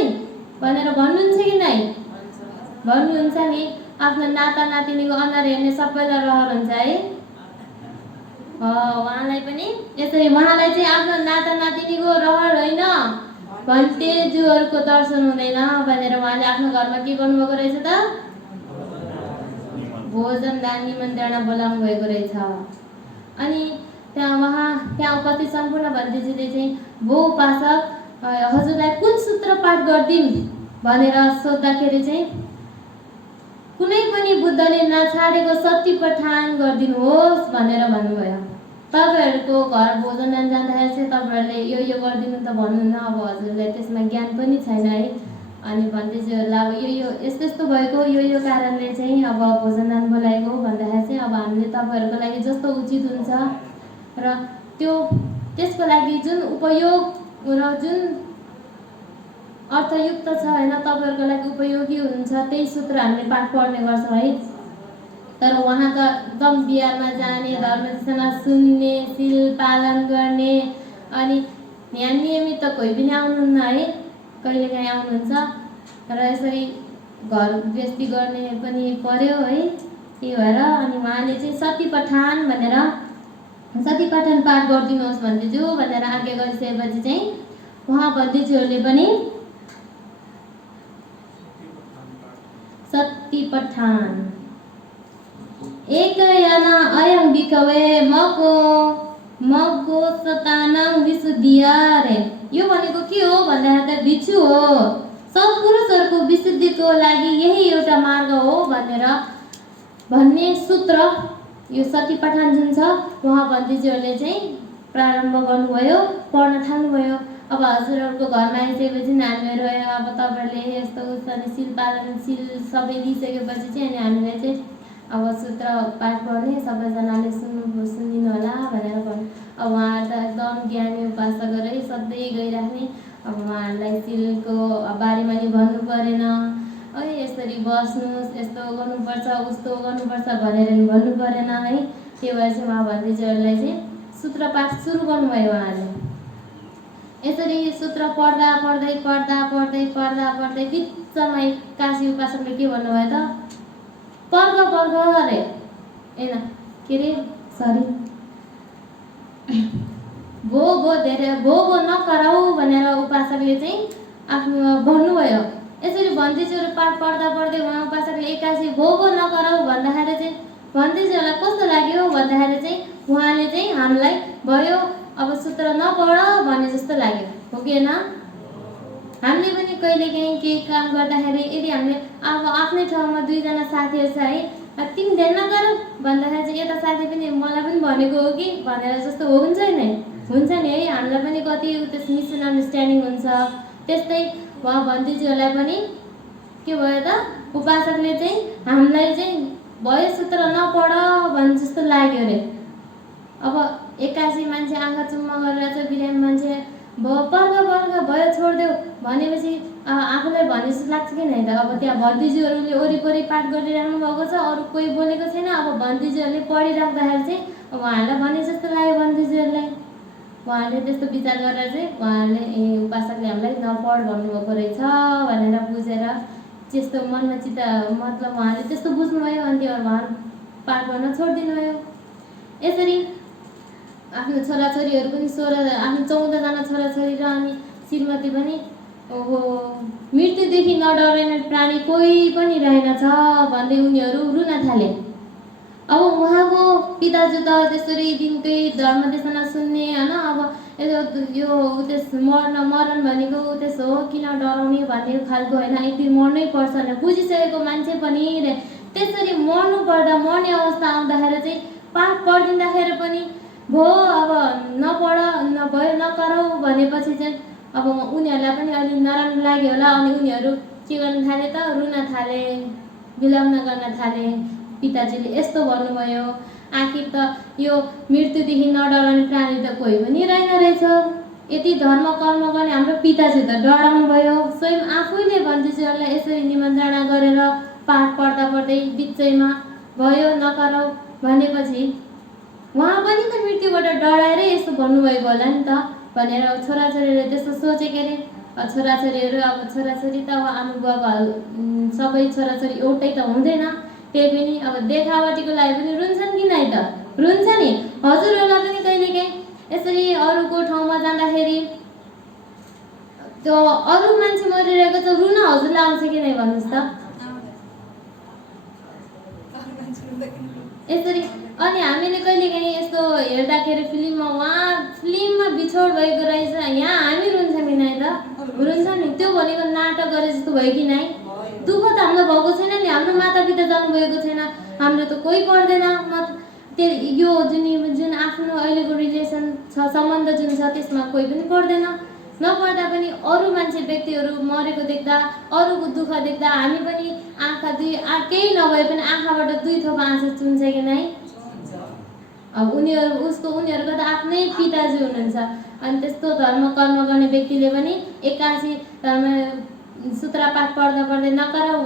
भनेर भन्नुहुन्छ कि नै? भन्नुहुन्छ नि। आफ्नो नाता नातिनीको अनुहार हेर्ने सबैलाई रहर हुन्छ है। उहाँलाई पनि यसरी उहाँलाई चाहिँ आफ्नो नाता नातिनीको रहर होइन, भन्तेजुहरूको दर्शन हुँदैन भनेर उहाँले आफ्नो घरमा के गर्नुभएको रहेछ त? भोजन दान निमन्त्रणा बोलाउनु भएको रहेछ। अनि त्यहाँ उपस्थित सम्पूर्ण भन्तेजीले चाहिँ भो उपासक हजुरलाई कुन सूत्र पाठ गरिदिउँ भनेर सोद्धाखेरि चाहिँ कुनै पनि बुद्धले नछाडेको सत्य पठान गरिदिनुहोस् भनेर भन्नुभयो। तपाईँहरूको घर भोजन जाँदाखेरि चाहिँ तपाईँहरूले यो गरिदिनु त भन्नुहुन्न, अब हजुरलाई त्यसमा ज्ञान पनि छैन है। अनि भन्तेजीहरूलाई अब यो यस्तो यस्तो भएको यो कारणले चाहिँ अब भोजनदान बोलाएको भन्दाखेरि चाहिँ अब हामीले तपाईँहरूको लागि जस्तो उचित हुन्छ र त्यसको लागि जुन उपयोग र जुन अर्थयुक्त छ होइन, तपाईँहरूको लागि उपयोगी हुन्छ त्यही सूत्र हामीले पाठ पढ्ने गर्छौँ है। तर उहाँ त एकदम बिहारमा जाने, धर्मदेशना सुन्ने, सिल पालन गर्ने, अनि यहाँ नियमित त कोही पनि आउनुहुन्न है, कहिलेकाहीँ आउनुहुन्छ र यसरी घर गृहस्थी गर्ने पनि पर्यो है। त्यही भएर अनि उहाँले चाहिँ सती पठान भनेर सती पठान पाठ गरिदिनुहोस् भन्दैछु भनेर आज्ञा गरिसकेपछि चाहिँ उहाँ भन्दैछुहरूले पनि सती पठान एकयाना अयं भिकवे मगो सतानां विशुद्धियारे। यो भनेको के हो भन्दाखेरि त भिक्षु हो, सब पुरुषहरूको विशुद्धिको लागि यही एउटा मार्ग हो भनेर भन्ने सूत्र यो सती पठान जुन छ उहाँ भन्तेजीहरूले चाहिँ प्रारम्भ गर्नुभयो, पढ्न थाल्नुभयो। अब हजुरहरूको घरमा आइसकेपछि हामीहरू अब तपाईँहरूले यस्तो उस्तो सिल पालन सिल सबै दिइसकेपछि चाहिँ अनि हामीले चाहिँ अब सूत्र पाठ पढ्ने, सबैजनाले सुनिदिनु होला भनेर भन्नु। अब उहाँहरू त एकदम ज्ञानी उपासकहरू सधैँ गइराख्ने। अब उहाँहरूलाई सिलको बारेमा नि भन्नु परेन है, यसरी बस्नुहोस्, यस्तो गर्नुपर्छ उस्तो गर्नुपर्छ भनेर नि भन्नु परेन है। त्यही भएर चाहिँ उहाँ भन्तेजीहरूलाई चाहिँ सूत्र पाठ सुरु गर्नुभयो उहाँले। यसरी सूत्र पढ्दा पढ्दै बिचमा काशी उपासकले के भन्नुभयो त पर्ग अरे होइन के अरे सरी भो धेरै भो नकराउ भनेर उपासकले चाहिँ आफ्नो भन्नुभयो। यसरी भन्तेजीहरू पाठ पढ्दै उहाँ उपासकले एकासी भो नकराउ भन्दाखेरि चाहिँ भन्तेजीहरूलाई कस्तो लाग्यो भन्दाखेरि चाहिँ उहाँले चाहिँ हामीलाई भयो अब सूत्र नपढ भने जस्तो लाग्यो, हो कि होइन? हामीले पनि कहिलेकाहीँ केही काम गर्दाखेरि यदि हामीले अब आफ्नै ठाउँमा दुईजना साथीहरू छ है, तिमी ध्यान नगर भन्दाखेरि चाहिँ यता साथी पनि मलाई पनि भनेको हो कि भनेर जस्तो हुन्छ नि है। हामीलाई पनि कति त्यस मिसअन्डरस्ट्यान्डिङ हुन्छ। त्यस्तै उहाँ भन्तेजीहरूलाई पनि के भयो त उपासकले चाहिँ हामीलाई चाहिँ भयो सूत्र नपढ भने जस्तो लाग्यो अरे। अब एक्कासी मान्छे आँखा चुम्मा गरेर चाहिँ बिरामी मान्छे पर्ग भयो छोडिदेऊ भनेपछि आफूलाई भने जस्तो लाग्छ कि नै त। अब त्यहाँ भन्तेजीहरूले वरिपरि पाठ गरिराख्नु भएको छ, अरू कोही बोलेको छैन। अब भन्तेजीहरूले पढिराख्दाखेरि चाहिँ उहाँहरूलाई भने जस्तो लाग्यो भन्तेजीहरूलाई। उहाँहरूले त्यस्तो विचार गरेर चाहिँ उहाँहरूले उपासकले हामीलाई नपढ भन्नुभएको रहेछ भनेर बुझेर त्यस्तो मनमा चित्त मतलब उहाँले त्यस्तो बुझ्नुभयो। अनि त्यो उहाँ पाठ गर्न छोडिदिनु भयो। यसरी आफ्नो छोराछोरीहरू पनि आफ्नो 14जना छोराछोरी र अनि श्रीमती पनि ओहो मृत्युदेखि नडराउने प्राणी कोही पनि रहेनछ भन्दै उनीहरू रुन थाले। अब उहाँको पिताजु त त्यसरी दिनकै धर्मदेशना सुन्ने होइन, अब यो मरण भनेको त्यसो हो, किन डराउने भन्ने खालको होइन, एक दिन मर्नै पर्छ भनेर बुझिसकेको मान्छे पनि त्यसरी मर्नु पर्दा मर्ने अवस्था आउँदाखेरि चाहिँ पाठ पढिदिँदाखेरि पनि भो अब नपढ नभयो नकराउ भनेपछि चाहिँ अब उनीहरूलाई पनि अलि नराम्रो लाग्यो होला। अनि उनीहरू के गर्न थाले त रुन थाले, विलम्ब गर्न थाले। पिताजीले यस्तो भन्नुभयो, आखिर त यो मृत्युदेखि नडराउने प्राणी त कोही पनि रहेन रहेछ। यति धर्म कर्म गर्ने हाम्रो पिताजी त डराउनु भयो। स्वयं आफैले भन्तेजीहरूलाई यसरी निमन्त्रणा गरेर पाठ पढ्दै बिचैमा भयो नकराउ भनेपछि उहाँ पनि त मृत्युबाट डराएरै यसो भन्नुभएको होला नि त भनेर छोराछोरीले त्यस्तो सोचेको अरे। छोराछोरीहरू अब छोराछोरी त अब आमा बुवाको सबै छोराछोरी एउटै त हुँदैन, त्यही पनि अब देखावटीको लागि पनि रुन्छन् कि नै त रुन्छ नि। हजुरहरूलाई पनि कहिलेकाहीँ यसरी अरूको ठाउँमा जाँदाखेरि त्यो अरू मान्छे मरिरहेको छ रुन हजुरलाई आउँछ कि नै भन्नुहोस् त? यसरी अनि हामीले कहिलेकाहीँ यस्तो हेर्दाखेरि फिल्ममा बिछोड भएको रहेछ, यहाँ हामी रुन्छौँ कि नै त? रुन्छ नि। त्यो भनेको नाटक गरे जस्तो भयो कि नै? दुःख त हामीलाई भएको छैन नि, हाम्रो मातापिता जानुभएको छैन, हाम्रो त कोही पर्दैन। यो जुन आफ्नो अहिलेको रिलेसन छ, सम्बन्ध जुन छ, त्यसमा कोही पनि पर्दैन। नपर्दा पनि अरू मान्छे व्यक्तिहरू मरेको देख्दा, अरूको दुःख देख्दा हामी पनि केही नभए पनि आँखाबाट 2 थोप आँसु चुन्छ कि नै? अब उनीहरूको त आफ्नै पिताजी हुनुहुन्छ। अनि त्यस्तो धर्म कर्म गर्ने व्यक्तिले पनि एक्कासी धर्म सूत्रपाठ पढ्दा पढ्दै नगरौ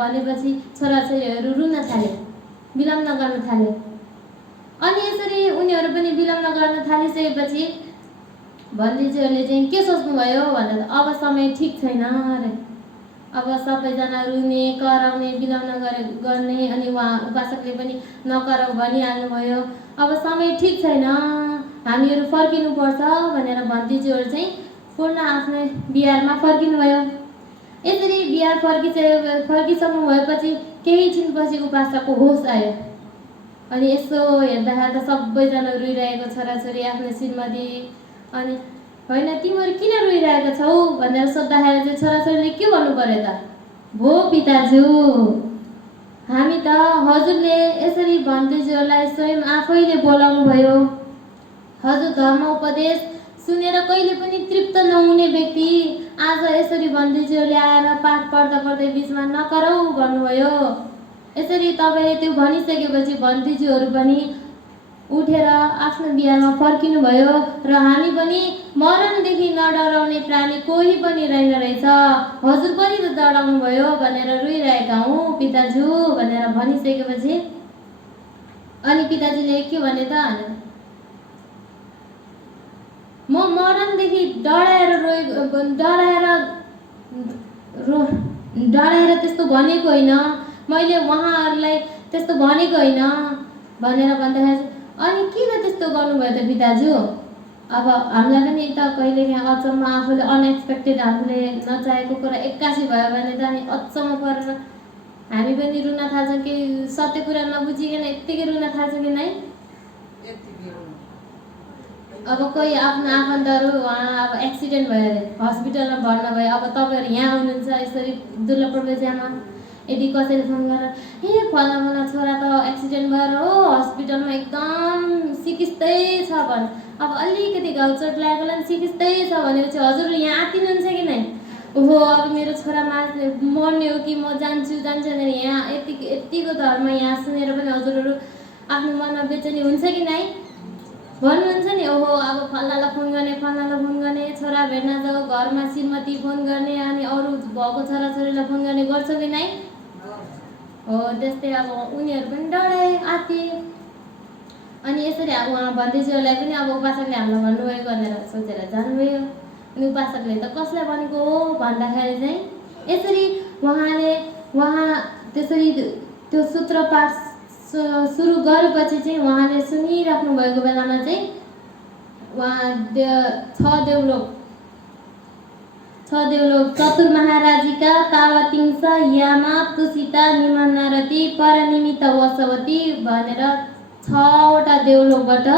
भनेपछि छोराछोरीहरू रुन थाले, विलम्ब गर्न थाले। अनि यसरी उनीहरू पनि विलम्ब गर्न थालिसकेपछि भन्देजीहरूले चाहिँ के सोच्नुभयो भन्दा अब समय ठिक छैन अरे। अब सबैजना रुने, कराउने, विलम्ब गर्ने। अनि उहाँ उपासकले पनि नकराउ भनिहाल्नुभयो। अब समय ठिक छैन, हामीहरू फर्किनुपर्छ भनेर भन्देजीहरू चाहिँ पूर्ण आफ्नै बिहारमा फर्किनुभयो। यसरी बिहार फर्किसक्नु भएपछि केही छिनपछि उपासकको होस आयो। अनि यसो हेर्दा सबैजना रुइरहेको छोराछोरी, आफ्नो श्रीमती। अनि होइन तिमीहरू किन रुइरहेको छौ भनेर सोद्धाखेरि चाहिँ छोराछोरीले के भन्नु पर्यो त? भो पिताजु, हामी त हजुरले यसरी भन्देजीहरूलाई स्वयं आफैले बोलाउनु भयो। हजुर धर्म उपदेश सुनेर कहिले पनि तृप्त नहुने व्यक्ति आज यसरी भन्देजीहरूले आएर पाठ पढ्दा पढ्दै बिचमा नकरौ भन्नुभयो। यसरी तपाईँले त्यो भनिसकेपछि भन्देजीहरू पनि उठेर आफ्नो बिहारमा फर्किनु भयो। र हामी पनि मरणदेखि नडराउने प्राणी कोही पनि रहेन रहेछ, हजुर पनि त डराउनु भयो भनेर रुइरहेका हौँ पिताजु भनेर भनिसकेपछि अनि पिताजीले के भने त, म मरणदेखि डराएर त्यस्तो भनेको होइन, मैले उहाँहरूलाई त्यस्तो भनेको होइन भनेर भन्दाखेरि अनि किन त्यस्तो गर्नुभयो त पिताजु? अब हामीलाई पनि त कहिलेकाहीँ अचम्म, आफूले अनएक्सपेक्टेड, हामीले नचाहेको कुरा एक्कासी भयो भने त अनि अचम्म परेर हामी पनि रुन थाल्छौँ। कि सत्य कुरा नबुझिकन यत्तिकै रुन थाल्छौँ कि नै? अब कोही आफ्नो आफन्तहरू उहाँ अब एक्सिडेन्ट भयो अरे, हस्पिटलमा भर्ना भयो। अब तपाईँहरू यहाँ हुनुहुन्छ यसरी दुर्लभ प्रवेशमा, यदि कसैले फोन गरेर हे फलाना छोरा त एक्सिडेन्ट भएर हो हस्पिटलमा एकदम सिकिस्तै छ भने, अब अलिकति घाउ चोट लागेकोलाई सिकिस्तै छ भनेपछि हजुर यहाँ आत्तिनुहुन्छ कि नै? ओहो अब मेरो छोरा मर्ने हो कि म जान्छु भनेर यहाँ यतिको धर्म यहाँ सुनेर पनि हजुरहरू आफ्नो मनमा बेचैनी हुन्छ कि नै? भन्नुहुन्छ नि। ओहो अब फल्नालाई फोन गर्ने, छोरा भेट्न जाऊ, घरमा श्रीमती फोन गर्ने, अनि अरू भएको छोराछोरीलाई फोन गर्ने गर्छ कि नै? हो त्यस्तै अब उनीहरू पनि डराए, आत्तिए। अनि यसरी अब उहाँ भन्देजीहरूलाई पनि अब उपासकले हामीलाई भन्नुभयो भनेर सोचेर जानुभयो। अनि उपासकले त कसलाई भनेको हो भन्दाखेरि चाहिँ यसरी उहाँ त्यसरी त्यो सूत्रपाठ सुरु गरेपछि चाहिँ उहाँले सुनिराख्नु भएको बेलामा चाहिँ उहाँ 6 देवलोक चतुर्महाराजिका तावतिंस यामा तुसिता निमन्नारती परनिमित वसवती भनेर 6वटा देवलोकबाट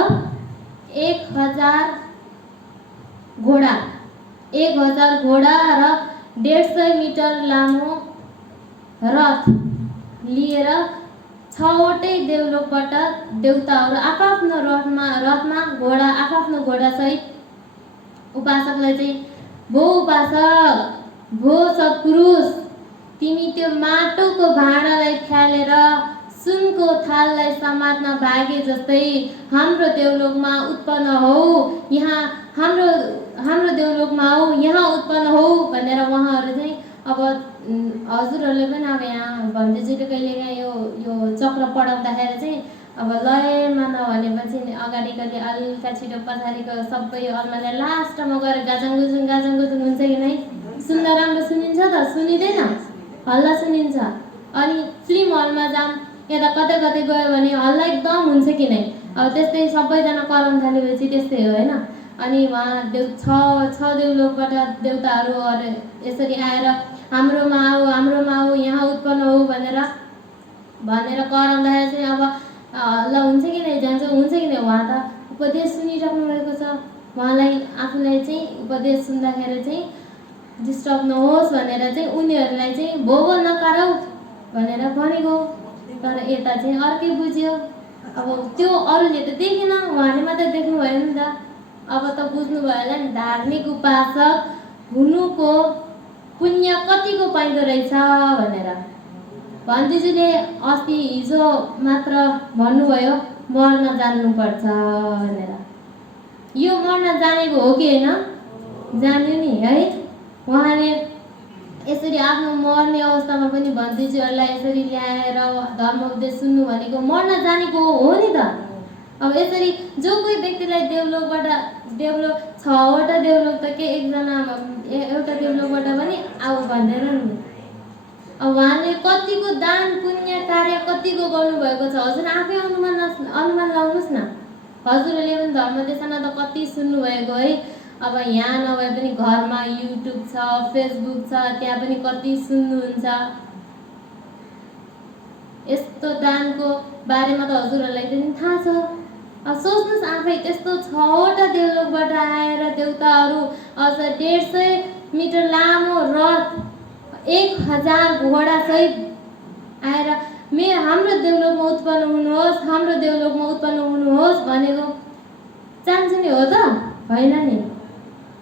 1000 घोडा र 150 मिटर लामो रथ लिएर 6वटै देवलोकबाट देवताहरू आफ्नो रथमा आफ्नो घोडासहित उपासकलाई चाहिँ भो उपासक, भो सत्पुरुष, तिमी त्यो माटोको भाँडालाई फ्यालेर सुनको थाललाई समात्न भागे जस्तै हाम्रो देवलोकमा उत्पन्न हौ, यहाँ हाम्रो देवलोकमा हौ, यहाँ उत्पन्न हौ भनेर उहाँहरू चाहिँ अब हजुरहरूले पनि अब यहाँ भन्देजीले कहिलेकाहीँ यो चक्र पढाउँदाखेरि चाहिँ अब लयमा नभनेपछि अगाडि कहिले हल्का छिटो पछाडिको सबै अलमाले लास्टमा गएर गाजाङ गुजुङ हुन्छ कि नै? सुन्दा राम्रो सुनिन्छ त? सुनिँदैन, हल्ला सुनिन्छ। अनि फिल्म हलमा जाऊँ यता कतै गयो भने हल्ला एकदम हुन्छ कि नै? अब त्यस्तै सबैजना कराउन थालेपछि त्यस्तै हो होइन? अनि उहाँ 6 देवलोकबाट देवताहरू यसरी आएर हाम्रोमा आऊ यहाँ उत्पन्न हो भनेर भनेर कराउँदाखेरि चाहिँ अब ल हुन्छ कि नै जान्छ, हुन्छ कि नै, उहाँ त उपदेश सुनिराख्नु भएको छ। उहाँलाई आफूलाई चाहिँ उपदेश सुन्दाखेरि चाहिँ डिस्टर्ब नहोस् भनेर चाहिँ उनीहरूलाई चाहिँ भोगो नकाराउ भनेर भनेको। तर यता चाहिँ अर्कै बुझ्यो। अब त्यो अरूले त देखेन, उहाँले मात्रै देख्नुभयो नि त। अब त बुझ्नुभयो होला नि धार्मिक उपासक हुनुको पुण्य कतिको पाइँदो रहेछ भनेर। भन्दिजूले अस्ति हिजो मात्र भन्नुभयो मर्न जान्नुपर्छ भनेर। यो मर्न जानेको हो कि होइन? जान्यो नि है। उहाँले यसरी आफ्नो मर्ने अवस्थामा पनि भतिजीहरूलाई यसरी ल्याएर धर्म उपदेश सुन्नु भनेको मर्न जानेको हो नि त। अब यसरी जो कोही व्यक्तिलाई देवलोकबाट देवलोक 6वटा देवलोक त के एउटा देवलोकबाट पनि आऊ भन्दैन नि। अब उहाँले कतिको दान पुण्य कार्य कतिको गर्नुभएको छ हजुर आफै अनुमान लाउनुहोस् न। हजुरहरूले पनि धर्मदेशना त कति सुन्नुभएको है। अब यहाँ नभए पनि घरमा युट्युब छ, फेसबुक छ, त्यहाँ पनि कति सुन्नुहुन्छ। यस्तो दानको बारेमा त हजुरहरूलाई पनि थाहा छ। अब सोच्नुहोस् आफै त्यस्तो 6वटा देवलोकबाट आएर देवताहरू अझ 150 मिटर लामो रथ 1000 घोडा सहित आएर हाम्रो देवलोकमा उत्पन्न हुनुहोस्, हाम्रो देवलोकमा उत्पन्न हुनुहोस् भनेको चाहन्छ नि हो त? होइन नि।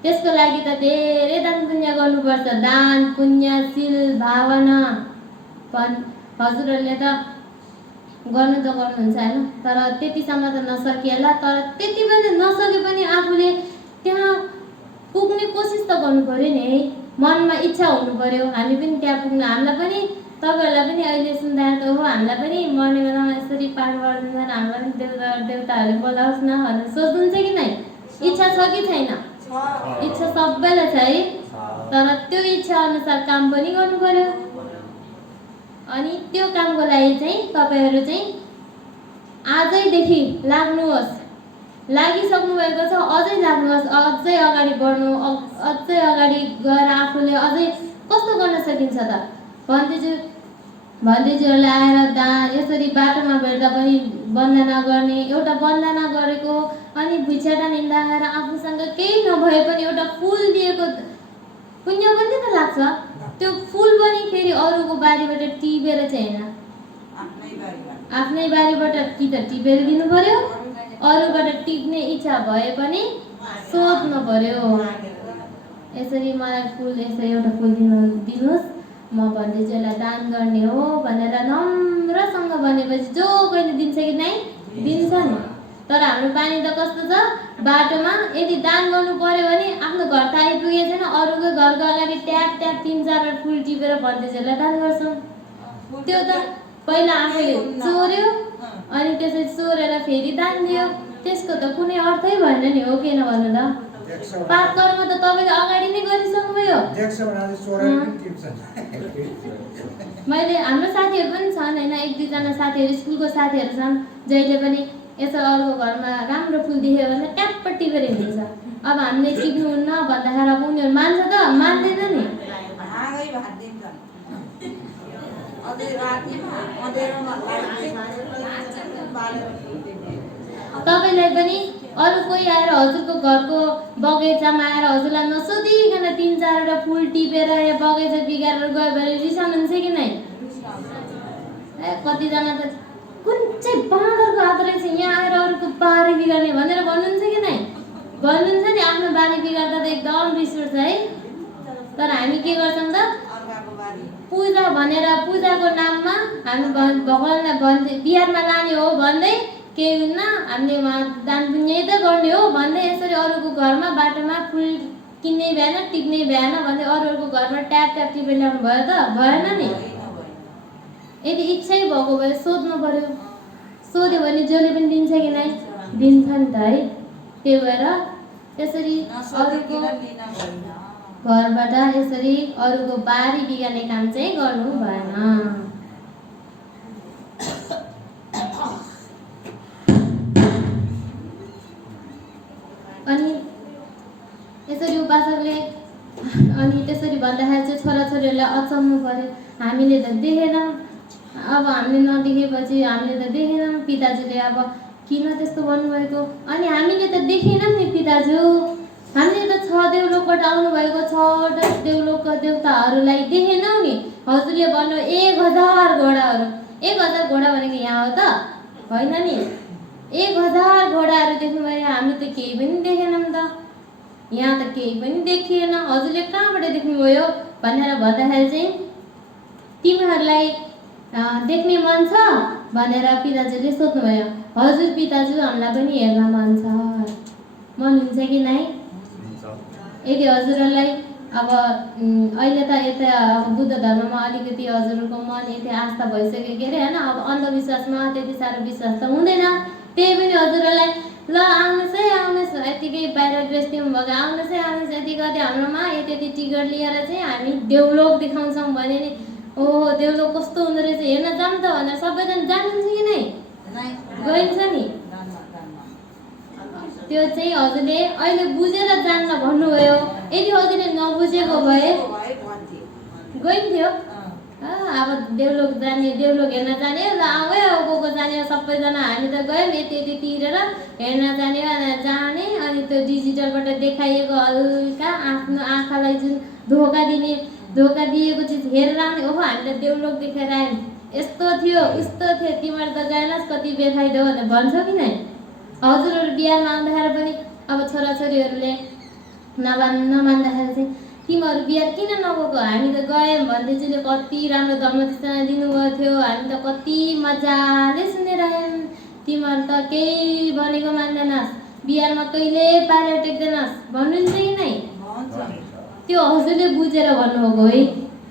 त्यसको लागि त धेरै दान पुण्य गर्नुपर्छ। दान पुण्य शील भावना हजुरहरूले त गर्नु त गर्नुहुन्छ होइन, तर त्यतिसम्म त नसकिएला। तर त्यति पनि नसके पनि आफूले त्यहाँ पुग्ने कोसिस त गर्नु पर्यो नि है। मनमा इच्छा हुनु पर्यो हामी पनि त्यहाँ पुग्नु। हामीलाई पनि तपाईँहरूलाई पनि अहिले सुन्दा त हो हामीलाई पनि मर्ने बेलामा यसरी पाठ गरिदिन्छ, हामीलाई पनि देवताहरूले बोलाओस् न भनेर सोच्नुहुन्छ कि नै? इच्छा छ कि छैन? इच्छा सबैलाई छ है। तर त्यो इच्छा अनुसार काम पनि गर्नु पर्यो। अनि त्यो कामको लागि चाहिँ तपाईँहरू चाहिँ आजैदेखि लाग्नुहोस्। लागिसक्नु भएको छ अझै लाग्नुहोस्, अझै अगाडि बढ्नु, अझै अगाडि गएर आफूले अझै कस्तो गर्न सकिन्छ त? भन्देजूहरूलाई आएर यसरी बाटोमा भेट्दा पनि वन्दना गर्ने, एउटा वन्दना गरेको अनि भिक्षाटा निन्दा आएर आफूसँग केही नभए पनि एउटा फुल दिएको पुण्य पनि त लाग्छ। त्यो फुल पनि फेरि अरूको बारीबाट टिपेर चाहिँ होइन, आफ्नै बारीबाट कि त टिपेर दिनु पर्यो, अरूबाट टिप्ने इच्छा भए पनि सोध्नु पर्यो। यसरी मलाई फुल यसरी एउटा फुल दिनुहोस्, म भन्देजूलाई दान गर्ने हो भनेर नम्रसँग भनेपछि जो कोहीले दिन्छ कि नै? दिन्छ नि। तर हाम्रो पानी त कस्तो छ, बाटोमा यदि दान गर्नु पर्यो भने आफ्नो घर त आइपुगेको छैन, अरूको घरको अगाडि ट्याप 3-4 फुल टिपेर भन्देजूलाई दान गर्छौँ। त्यो त पहिला आफैले चोर्यो अनि त्यसपछि चोरेर फेरि दान दियो। त्यसको त कुनै अर्थै भएन नि, हो कि नभन्नु त? पाप कर्म त तपाईँले अगाडि नै गरिसक्नुभयो। मैले हाम्रो साथीहरू पनि छन् होइन, 1-2जना साथीहरू स्कुलको साथीहरू छन्, जहिले पनि यसो अरूको घरमा राम्रो फुल देख्यो भने ट्याप्प टिपेर हिँड्छ। अब हामीले टिप्नुहुन्न भन्दाखेरि अब उनीहरू मान्छ त? मान्दैन नि। तपाईँलाई पनि अरू कोही आएर हजुरको घरको बगैँचामा आएर हजुरलाई नसोधिकन 3-4वटा फुल टिपेर या बगैँचा बिगारेर गयो भने रिसाउनुहुन्छ कि नै? कतिजना त कुन चाहिँ बाँदरको हात रहेछ यहाँ आएर अरूको बारी बिगार्ने भनेर भन्नुहुन्छ कि नै? भन्नुहुन्छ नि। आफ्नो बारी बिगार्दा त एकदम रिस उठ्छ है। तर हामी के गर्छौँ त? पूजा भनेर पूजाको नाममा हामी भगवान्लाई बिहारमा लाने हो भन्दै केही हुन्न, हामीले उहाँ दान पुण्य त गर्ने हो भन्दै यसरी अरूको घरमा बाटोमा फुल किन्नै भएन, टिप्नै भएन भन्दै अरूको घरमा ट्याप टिपेर ल्याउनु भयो त? भएन नि। यदि इच्छै भएको भए सोध्नु पर्यो। सोध्यो भने जसले पनि दिन्छ कि नै? दिन्छ नि त है। त्यही भएर त्यसरी अरूको घरबाट यसरी अरूको बारी बिगार्ने काम चाहिँ गर्नु भएन। अनि यसरी उपासकले अनि त्यसरी भन्दाखेरि चाहिँ छोराछोरीहरूलाई अचम्म पर्यो। हामीले त देखेनौँ, अब हामीले नदेखेपछि हामीले त देखेनौँ पिताजीले अब किन त्यस्तो भन्नुभएको, अनि हामीले त देखेनौँ नि पिताजु, हामीले त 6 देवलोकबाट आउनुभएको 6वटा देवलोकका देवताहरूलाई देखेनौँ नि। हजुरले भन्नु 1000 घोडाहरू, 1000 घोडा भनेको यहाँ हो त होइन नि, 1000 घोडाहरू देख्नुभयो, हामी त केही पनि देखेनौँ त, यहाँ त केही पनि देखिएन, हजुरले कहाँबाट देख्नुभयो भनेर भन्दाखेरि चाहिँ तिमीहरूलाई देख्ने मन छ भनेर पिताजुले सोध्नुभयो। हजुर पिताजु हामीलाई पनि हेर्न मन छ, मन हुन्छ कि नै? यदि हजुरहरूलाई अब अहिले त यता अब बुद्ध धर्ममा अलिकति हजुरहरूको मन यति आस्था भइसक्यो के अरे होइन, अब अन्धविश्वासमा त्यति साह्रो विश्वास त हुँदैन, त्यही पनि हजुरहरूलाई ल आउनुहोस् है आउनुहोस्, यतिकै बाहिर ड्रेस दिउँ भएको आउनुहोस् है आउनुहोस्, यति गरी हाम्रोमा यति यति टिकट लिएर चाहिँ हामी देवलोक देखाउँछौँ भने नि, ओहो देवलोक कस्तो हुँदो रहेछ हेर्न जाऊँ त भनेर सबैजना जानुहुन्छ कि नै? गइन्छ नि। त्यो चाहिँ हजुरले अहिले बुझेर जान्न भन्नुभयो, यदि हजुरले नबुझेको भए गइन्थ्यो। अब देवलोक जाने, देवलोक हेर्न जाने, ल आऊ है को जाने, सबैजना हामी त गयौँ यति यति तिरेर हेर्न जाने जाने, अनि त्यो डिजिटलबाट देखाइएको हल्का आफ्नो आँखालाई जुन धोका दिएको चिज हेरेर आउने, ओहो हामीले देवलोक देखेर आयौँ, यस्तो थियो उस्तो थियो, तिमीहरू त गएनस् कति बेफाइदो भनेर भन्छ कि नै? हजुरहरू बिहामा आउँदाखेरि पनि अब छोराछोरीहरूले नमान्दाखेरि चाहिँ तिमीहरू बिहा किन नगएको, हामी त गयौँ भन्दैछौँ, कति राम्रो धर्मदेशना दिनुभएको थियो, हामी त कति मजाले सुनेर आयौँ, तिमीहरू त केही भनेको मान्दैनस्, बिहारमा कहिले पाएर टेक्दैनस् भन्नुहुन्छ कि नै? त्यो हजुरले बुझेर भन्नुभएको है।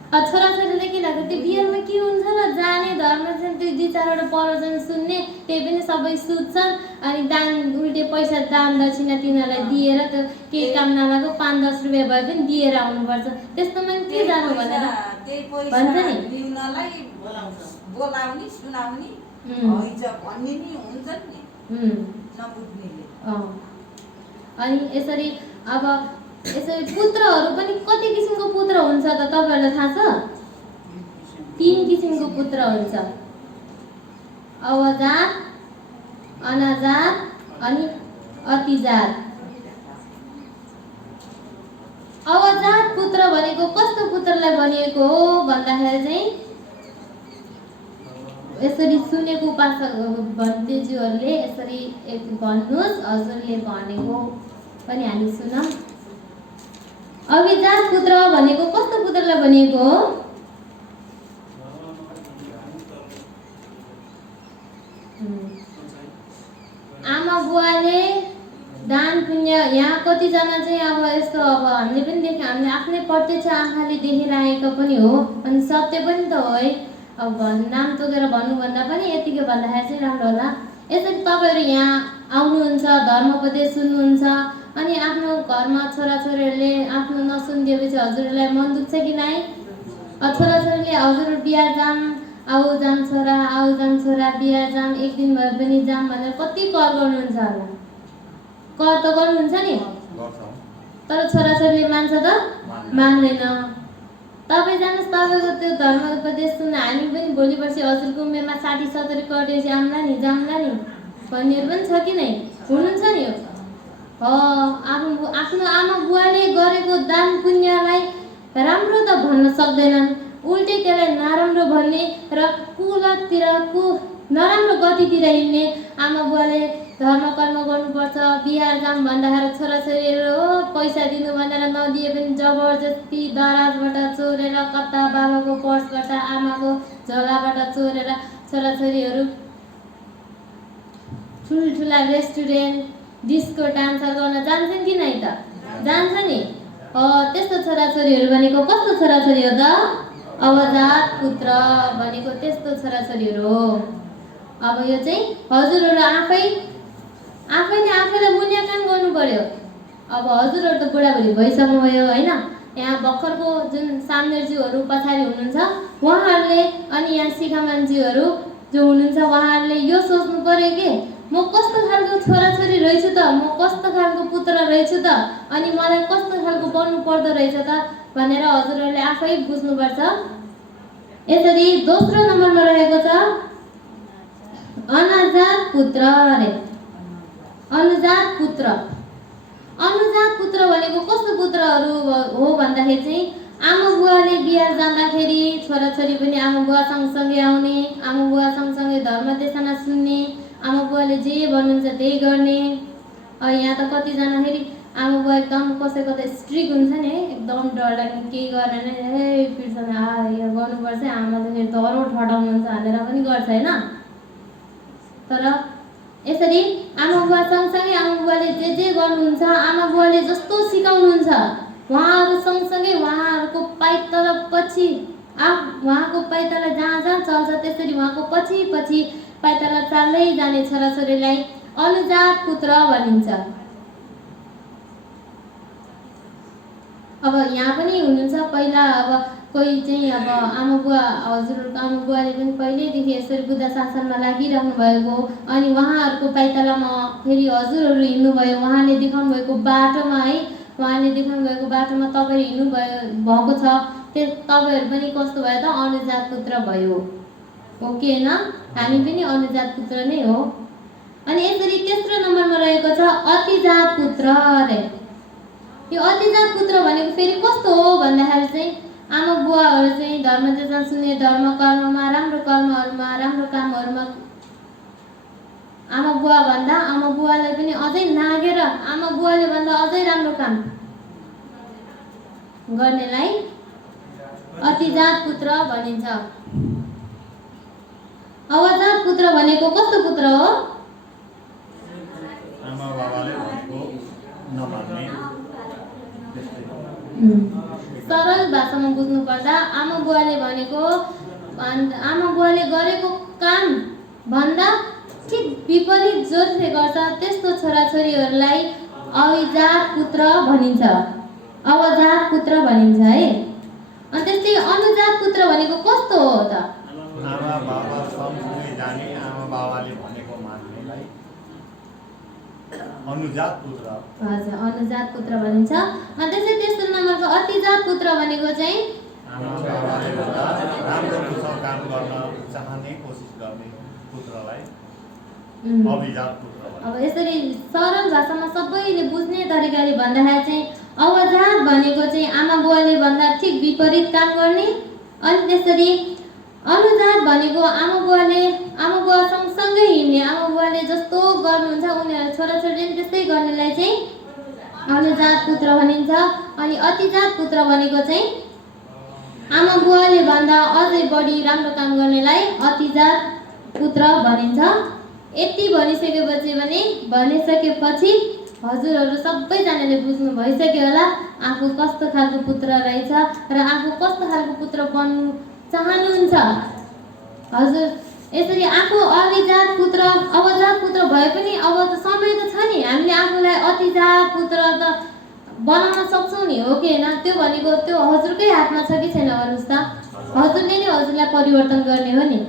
छोराछोरीले के लाग्छ त्यो बिहारमा के हुन्छ र जाने धर्म चाहिँ त्यो 2-4वटा प्रवचन सुन्ने, त्यही पनि सबै सुत्छन्, अनि दान उल्टे पैसा दान दक्षिणा तिनीहरूलाई दिएर त्यो केही काम नलागो 5-10 रुपियाँ भए पनि दिएर आउनुपर्छ, त्यस्तोमा के जानु भनेर भन्छ नि। अनि यसरी अब यसरी पुत्रहरू पनि कति किसिमको पुत्र हुन्छ त तपाईँहरूलाई थाहा छ? 3 किसिमको पुत्र हुन्छ, अवजात, अनाजात अनि अतिजात। अवजात पुत्र भनेको कस्तो पुत्रलाई भनिएको हो भन्दाखेरि चाहिँ यसरी सुनेको उपासक भन्तेज्यूहरूले यसरी भन्नुहोस्, हजुरले भनेको पनि हामी सुनौँ। अभिजात पुत्र भनेको कस्तो पुत्रलाई भनिएको हो? आमा बुवाले दान पुण्य, यहाँ कतिजना चाहिँ अब यस्तो अब हामीले पनि देख्यौँ, हामीले आफ्नै प्रत्यक्ष आँखाले देखेर आएको पनि हो, अनि सत्य पनि त हो है। अब नाम तोकेर भन्नुभन्दा पनि यतिकै भन्दाखेरि चाहिँ राम्रो होला। यसरी तपाईँहरू यहाँ आउनुहुन्छ, धर्मोपदेश सुन्नुहुन्छ, अनि आफ्नो घरमा छोराछोरीहरूले आफ्नो नसुनिदिएपछि हजुरहरूलाई मन दुख्छ कि नै? छोराछोरीले हजुर बिहा जाम, आऊ जाम छोरा, आऊ जाम छोरा, बिहा जाम, एक दिन भए पनि जाम भनेर कति कर गर्नुहुन्छ होला? कर त गर्नुहुन्छ नि, तर छोराछोरीले मान्छ त मान्दैन। तपाईँ जानुहोस्, तपाईँको त्यो धर्म उपदेश सुन्न हामी पनि भोलि पर्सि हजुरको उमेरमा 60-70 कटेपछि आउँला नि जाउँला नि भन्नेहरू पनि छ कि नै? हुनुहुन्छ नि। आफ्नो आमा बुवाले गरेको दान पुण्यलाई राम्रो त भन्न सक्दैनन्, उल्टै त्यसलाई नराम्रो भन्ने र कुलतिर नराम्रो गतितिर हिँड्ने। आमा बुवाले धर्म कर्म गर्नुपर्छ, बिहा जाम भन्दाखेरि छोराछोरीहरू पैसा दिनु भनेर नदिए पनि जबरजस्ती दराजबाट चोरेर, कता बाबाको पर्सबाट, आमाको झोलाबाट चोरेर छोराछोरीहरू ठुल्ठुला रेस्टुरेन्ट, डिस्को डान्सर गर्न जान्छन् कि नै त? जान्छ नि। त्यस्तो छोराछोरीहरू भनेको कस्तो छोराछोरी हो त? अवजात पुत्र भनेको त्यस्तो छोराछोरीहरू हो। अब यो चाहिँ हजुरहरू आफैले आफैलाई मूल्याङ्कन गर्नु पर्यो। अब हजुरहरू त बुढाबुढी भइसक्नुभयो होइन, यहाँ भर्खरको जुन सामनेरज्यूहरू पछाडि हुनुहुन्छ उहाँहरूले, अनि यहाँ शिखामानज्यूहरू जो हुनुहुन्छ उहाँहरूले यो सोच्नु पर्यो कि म कस्तो खालको छोराछोरी रहेछु त, म कस्तो खालको पुत्र रहेछु त, अनि मलाई कस्तो खालको बन्नु पर्दो रहेछ त भनेर हजुरहरूले आफै बुझ्नुपर्छ। यसरी दोस्रो नम्बरमा रहेको छ अनाजात पुत्र रे। अनुजात पुत्र। अनुजात पुत्र भनेको कस्तो पुत्रहरू हो भन्दाखेरि चाहिँ आमा बुवाले बिहा जाँदाखेरि छोराछोरी पनि आमा बुवा सँगसँगै आउने, आमा बुवा सँगसँगै धर्म देशना सुन्ने, आमा बुवाले जे भन्नुहुन्छ त्यही गर्ने। यहाँ त कतिजना फेरि आमा बुवा एकदम कसैको त स्ट्रिक हुन्छ नि है, एकदम डर लाग्ने, केही गरेन हे पिर्छन् यो गर्नुपर्छ, आमाले फेरि धरो ठटाउनुहुन्छ भनेर पनि गर्छ होइन। तर यसरी आमा बुवा सँगसँगै आमा बुवाले जे गर्नुहुन्छ, आमा बुवाले जस्तो सिकाउनुहुन्छ उहाँहरू सँगसँगै उहाँहरूको पाइतला पछि उहाँको पाइतला जहाँ जहाँ चल्छ त्यसरी उहाँको पछि पछि पाइतला चाल्दै जाने छोराछोरीलाई अनुजात पुत्र भनिन्छ। अब यहाँ पनि हुनुहुन्छ पहिला अब कोही चाहिँ अब आमा बुवा हजुरहरूको आमा बुवाले पनि पहिल्यैदेखि यसरी बुद्ध शासनमा लागिरहनु भएको, अनि उहाँहरूको पाइतलामा फेरि हजुरहरू हिँड्नुभयो, उहाँले देखाउनु भएको बाटोमा है, उहाँले देखाउनु भएको बाटोमा तपाईँ हिँड्नु भएको छ, त्यस तपाईँहरू पनि कस्तो भयो त अनुजात पुत्र भयो। ओके होइन, हामी पनि अनुजात पुत्र नै हो। अनि यसरी तेस्रो नम्बरमा रहेको छ अतिजात पुत्र रे। यो अतिजात पुत्र भनेको फेरि कस्तो हो भन्दाखेरि चाहिँ आमा बुवाहरू चाहिँ धर्म देशन सुन्ने, धर्म कर्ममा राम्रो कर्महरूमा राम्रो कामहरूमा आमा बुवा भन्दा आमा बुवालाई पनि अझै नागेर आमा बुवाले भन्दा अझै राम्रो काम गर्नेलाई अतिजात पुत्र भनिन्छ। अवजात पुत्र भनेको कस्तो पुत्र हो? आमा बाबाले भनेको नमान्ने। सरल भाषामा बुझ्नु पर्दा आमा बुवाले भनेको आमा बुवाले गरेको काम भन्दा ठिक विपरीत जसले गर्छ त्यस्तो छोराछोरीहरूलाई अविजात पुत्र भनिन्छ, अवजात पुत्र भनिन्छ है। अनि त्यस्तै अनुजात पुत्र भनेको कस्तो हो त? आमा बाबा सँगसँगै जाने, आमा बाबाले भनेको मान्नेलाई अनुजात पुत्र। हजुर, अनुजात पुत्र भनिन्छ। अनि त्यसै तेस्रो नम्बरको अतिजात पुत्र भनेको चाहिँ आमा बाबाले भन्दा राम्रो कुशल काम गर्न चाहने कोसिस गर्ने पुत्रलाई अभिजात पुत्र भनिन्छ। अब यसरी सरल भाषामा सबैले बुझ्ने तरिकाले भन्दाखेरि चाहिँ अवजात भनेको चाहिँ आमा बुवाले भन्दा ठिक विपरीत काम गर्ने, अनि त्यसरी अनुजात भनेको आमा बुवा सँगसँगै हिँड्ने, आमा बुवाले जस्तो गर्नुहुन्छ उनीहरू छोराछोरीले पनि त्यस्तै गर्नेलाई चाहिँ अनुजात पुत्र भनिन्छ। अनि अतिजात पुत्र भनेको चाहिँ आमा बुवाले भन्दा अझै बढी राम्रो काम गर्नेलाई अतिजात पुत्र भनिन्छ। यति भनिसकेपछि हजुरहरू सबैजनाले बुझ्नु भइसक्यो होला आफू कस्तो खालको पुत्र रहेछ र आफू कस्तो खालको पुत्र बन्नु चाहनुहुन्छ। हजुर यसरी आफू अविजात पुत्र अवजात पुत्र भए पनि अब त समय त छ नि, हामीले आफूलाई अतिजात पुत्र त बनाउन सक्छौँ नि, हो कि होइन? त्यो भनेको त्यो हजुरकै हातमा छ कि छैन भन्नुहोस् त? हजुरले नै हजुरलाई परिवर्तन गर्ने हो नि।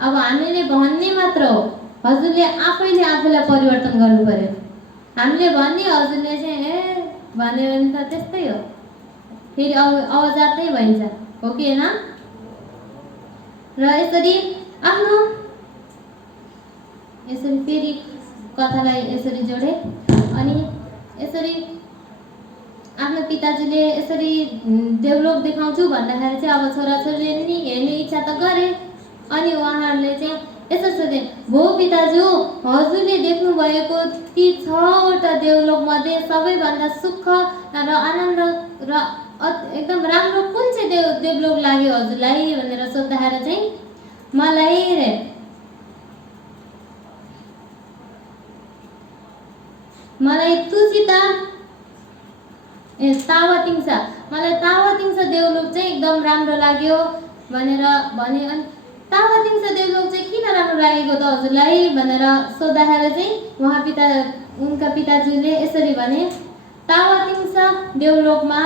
अब हामीले भन्ने मात्र हो, हजुरले आफैले आफूलाई परिवर्तन गर्नु पर्यो। हामीले भन्ने हजुरले चाहिँ भन्यो भने त त्यस्तै हो, फेरि अवजात नै भइन्छ, हो कि होइन? र यसरी आफ्नो फेरि कथालाई यसरी जोडे। अनि यसरी आफ्नो पिताजीले यसरी डेभलप देखाउँछु भन्दाखेरि चाहिँ अब छोराछोरीले नि हेर्ने इच्छा त गरे, अनि उहाँहरूले चाहिँ यसो सोधे, भो पिताजु हजुरले देख्नुभएको ती 6वटा देवलोकमध्ये सबैभन्दा सुख र आनन्द र एकदम राम्रो कुन चाहिँ देवलोक लाग्यो हजुरलाई भनेर सोद्धाखेरि चाहिँ मलाई तुसिता तावातिङसा, मलाई तावातिङसा देवलोक चाहिँ एकदम राम्रो लाग्यो भनेर भने। अनि तावातिङसा देवलोक चाहिँ किन राम्रो लागेको त हजुरलाई भनेर सोद्धाखेरि चाहिँ उनका पिताजीले यसरी भने, तावातिङसा देवलोकमा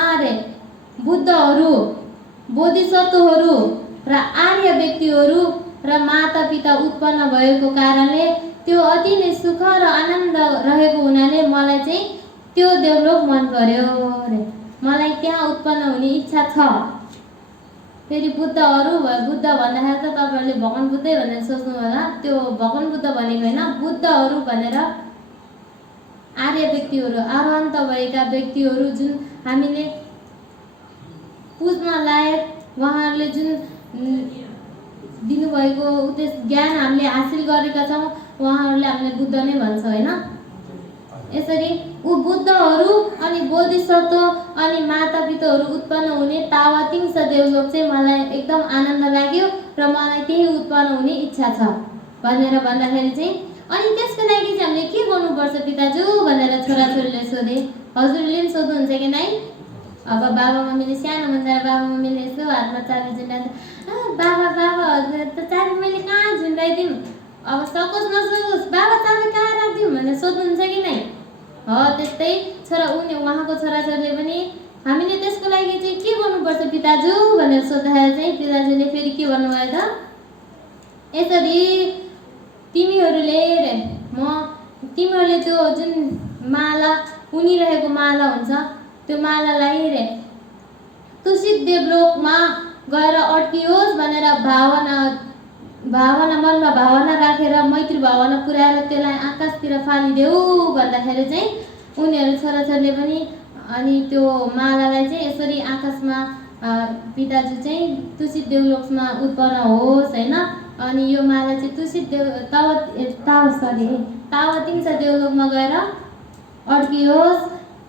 बुद्धहरू, बोधिसत्वहरू र आर्य व्यक्तिहरू र माता पिता उत्पन्न भएको कारणले त्यो अति नै सुख र आनन्द रहेको हुनाले मलाई चाहिँ त्यो देवलोक मन पर्यो रे, मलाई त्यहाँ उत्पन्न हुने इच्छा छ। फेरि बुद्धहरू बुद्ध भन्दाखेरि त तपाईँहरूले भगवान बुद्धै भनेर सोच्नु होला, त्यो भगवान बुद्ध भनेको होइन, बुद्धहरू भनेर आर्य व्यक्तिहरू, आह्वान्त भएका व्यक्तिहरू जुन हामीले पुज्न लायक उहाँहरूले जुन दिनुभएको उद्देश्य ज्ञान हामीले हासिल गरेका छौँ, उहाँहरूले हामीले बुद्ध नै भन्छ होइन। यसरी ऊ बुद्धहरू अनि बोधिसत्व अनि मातापिताहरू उत्पन्न हुने तावातिङ्स देवलोक चाहिँ मलाई एकदम आनन्द लाग्यो र मलाई त्यही उत्पन्न हुने इच्छा छ भनेर भन्दाखेरि चाहिँ अनि त्यसको लागि चाहिँ हामीले के गर्नुपर्छ पिताजु भनेर छोराछोरीले सोधे। हजुरले पनि सोध्नुहुन्छ कि नै? अब बाबा मम्मीले सानो भन्दा बाबा मम्मीले यसो हातमा चाबी झुन्डाउँदा बाबा बाबा हजुर त चाबी मैले कहाँ झुन्डाइदिउँ, अब सकोस् नसकोस् बाबा चाबी कहाँ राखिदिउँ भनेर सोध्नुहुन्छ कि नै? त्यस्तै उहाँको छोराछोरीले पनि हामीले त्यसको लागि चाहिँ के गर्नुपर्छ पिताजु भनेर सोद्धाखेरि चाहिँ पिताजुले फेरि के भन्नुभयो त, यसरी तिमीहरूले तिमीहरूले त्यो जुन माला उनिरहेको माला हुन्छ त्यो मालालाई तुसित देवलोकमा गएर अड्कियोस् भनेर भावना मनमा भावना राखेर मैत्री भावना पुर्याएर त्यसलाई आकाशतिर फालिदेऊ भन्दाखेरि चाहिँ उनीहरू छोराछोरीले पनि अनि त्यो मालालाई चाहिँ यसरी आकाशमा पिताजु चाहिँ तुसित देवलोकमा उत्पन्न होस् होइन। अनि यो माला चाहिँ तुसित तावतिङ्स देवलोकमा गएर अड्कियोस्,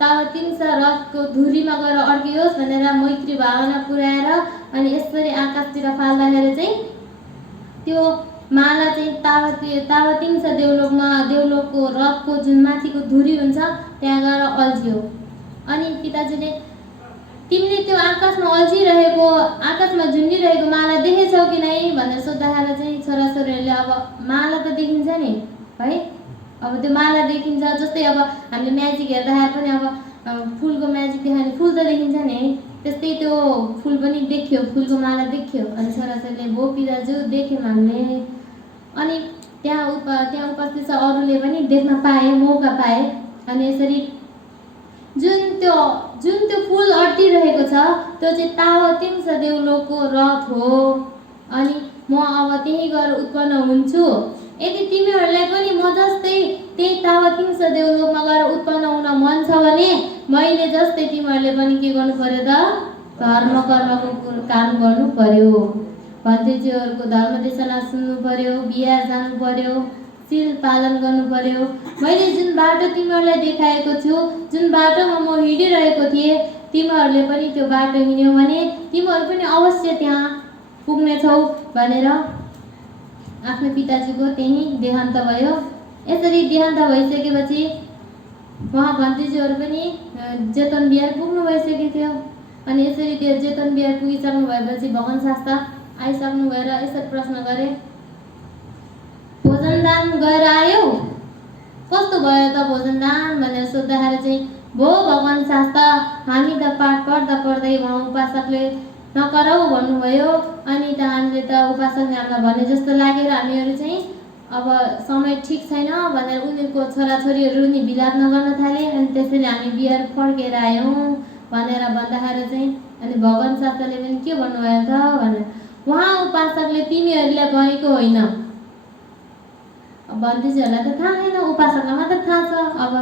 तावतिङ्स रथको धुरीमा गएर अड्कियोस् भनेर मैत्री भावना पुर्याएर अनि यसरी आकाशतिर फाल्दाखेरि चाहिँ त्यो माला चाहिँ तावतिङ्स देवलोकको रथको जुन माथिको धुरी हुन्छ त्यहाँ गएर अल्झियो। अनि पिताजीले तिमीले त्यो आकाशमा अल्झिरहेको आकाशमा झुन्डिरहेको माला देखेछौ कि नै भनेर सोद्धाखेरि चाहिँ छोराछोरीहरूले अब माला त देखिन्छ नि है, अब त्यो माला देखिन्छ जस्तै अब हामीले म्याजिक हेर्दाखेरि पनि अब फुलको म्याजिक देखायो भने फुल त देखिन्छ नि है, त्यस्तै त्यो फुल पनि देखियो, फुलको माला देखियो। अनि छोराछोरीले भो पिताजु देख्यौँ हामीले। अनि त्यहाँ उपस्थित छ अरूले पनि देख्न पाए, मौका पाए। अनि यसरी जुन त्यो फुल अड्किरहेको छ त्यो चाहिँ तावतिङ्स देवलोकको रथ हो। अनि म अब त्यही गएर उत्पन्न हुन्छु, यदि तिमीहरूलाई पनि म जस्तै त्यही तावतिङ्स देवलोकमा गएर उत्पन्न हुन मन छ भने मैले जस्तै तिमीहरूले पनि के गर्नु पर्यो त, कर्मको काम गर्नु पर्यो, भतिजीहरूको धर्म देशना सुन्नु पर्यो, बिहा जानु पर्यो, शील पालन गर्नु पर्यो। मैले जुन बाटो तिमीहरूलाई देखाएको छु, जुन बाटोमा म हिँडिरहेको थिएँ, तिमीहरूले पनि त्यो बाटो हिँड्यौ भने तिमीहरू पनि अवश्य त्यहाँ पुग्नेछौ भनेर आफ्नो पिताजीको त्यही देहान्त भयो। यसरी देहान्त भइसकेपछि उहाँ भतिजीहरू पनि जेतन बिहार पुग्नु भइसकेको थियो। अनि यसरी त्यो जेतन बिहार पुगिसक्नु भएपछि भगवान शास्त्र आइसक्नु भएर यसरी प्रश्न गरे, भोजनदान गरेर आयौ, कस्तो भयो त भोजनदान भनेर सोद्धाखेरि चाहिँ भो भगवान शास्त्र हामी त पाठ पढ्दा पढ्दै उहाँ उपासकले नकराउ भन्नुभयो। अनि त हामीले त उपासकले हामीलाई भने जस्तो लागेर हामीहरू चाहिँ अब समय ठिक छैन भनेर उनीहरूको छोराछोरीहरू नि बिलाप नगर्न थाले। अनि त्यसरी हामी बिहार फर्केर आयौँ भनेर भन्दाखेरि चाहिँ अनि भगवान शास्त्रले पनि के भन्नुभयो त भनेर, उहाँ उपासकले तिमीहरूलाई भनेको होइन, भतिजीहरूलाई त थाहा छैन, उपासकलाई मात्र थाहा छ। अब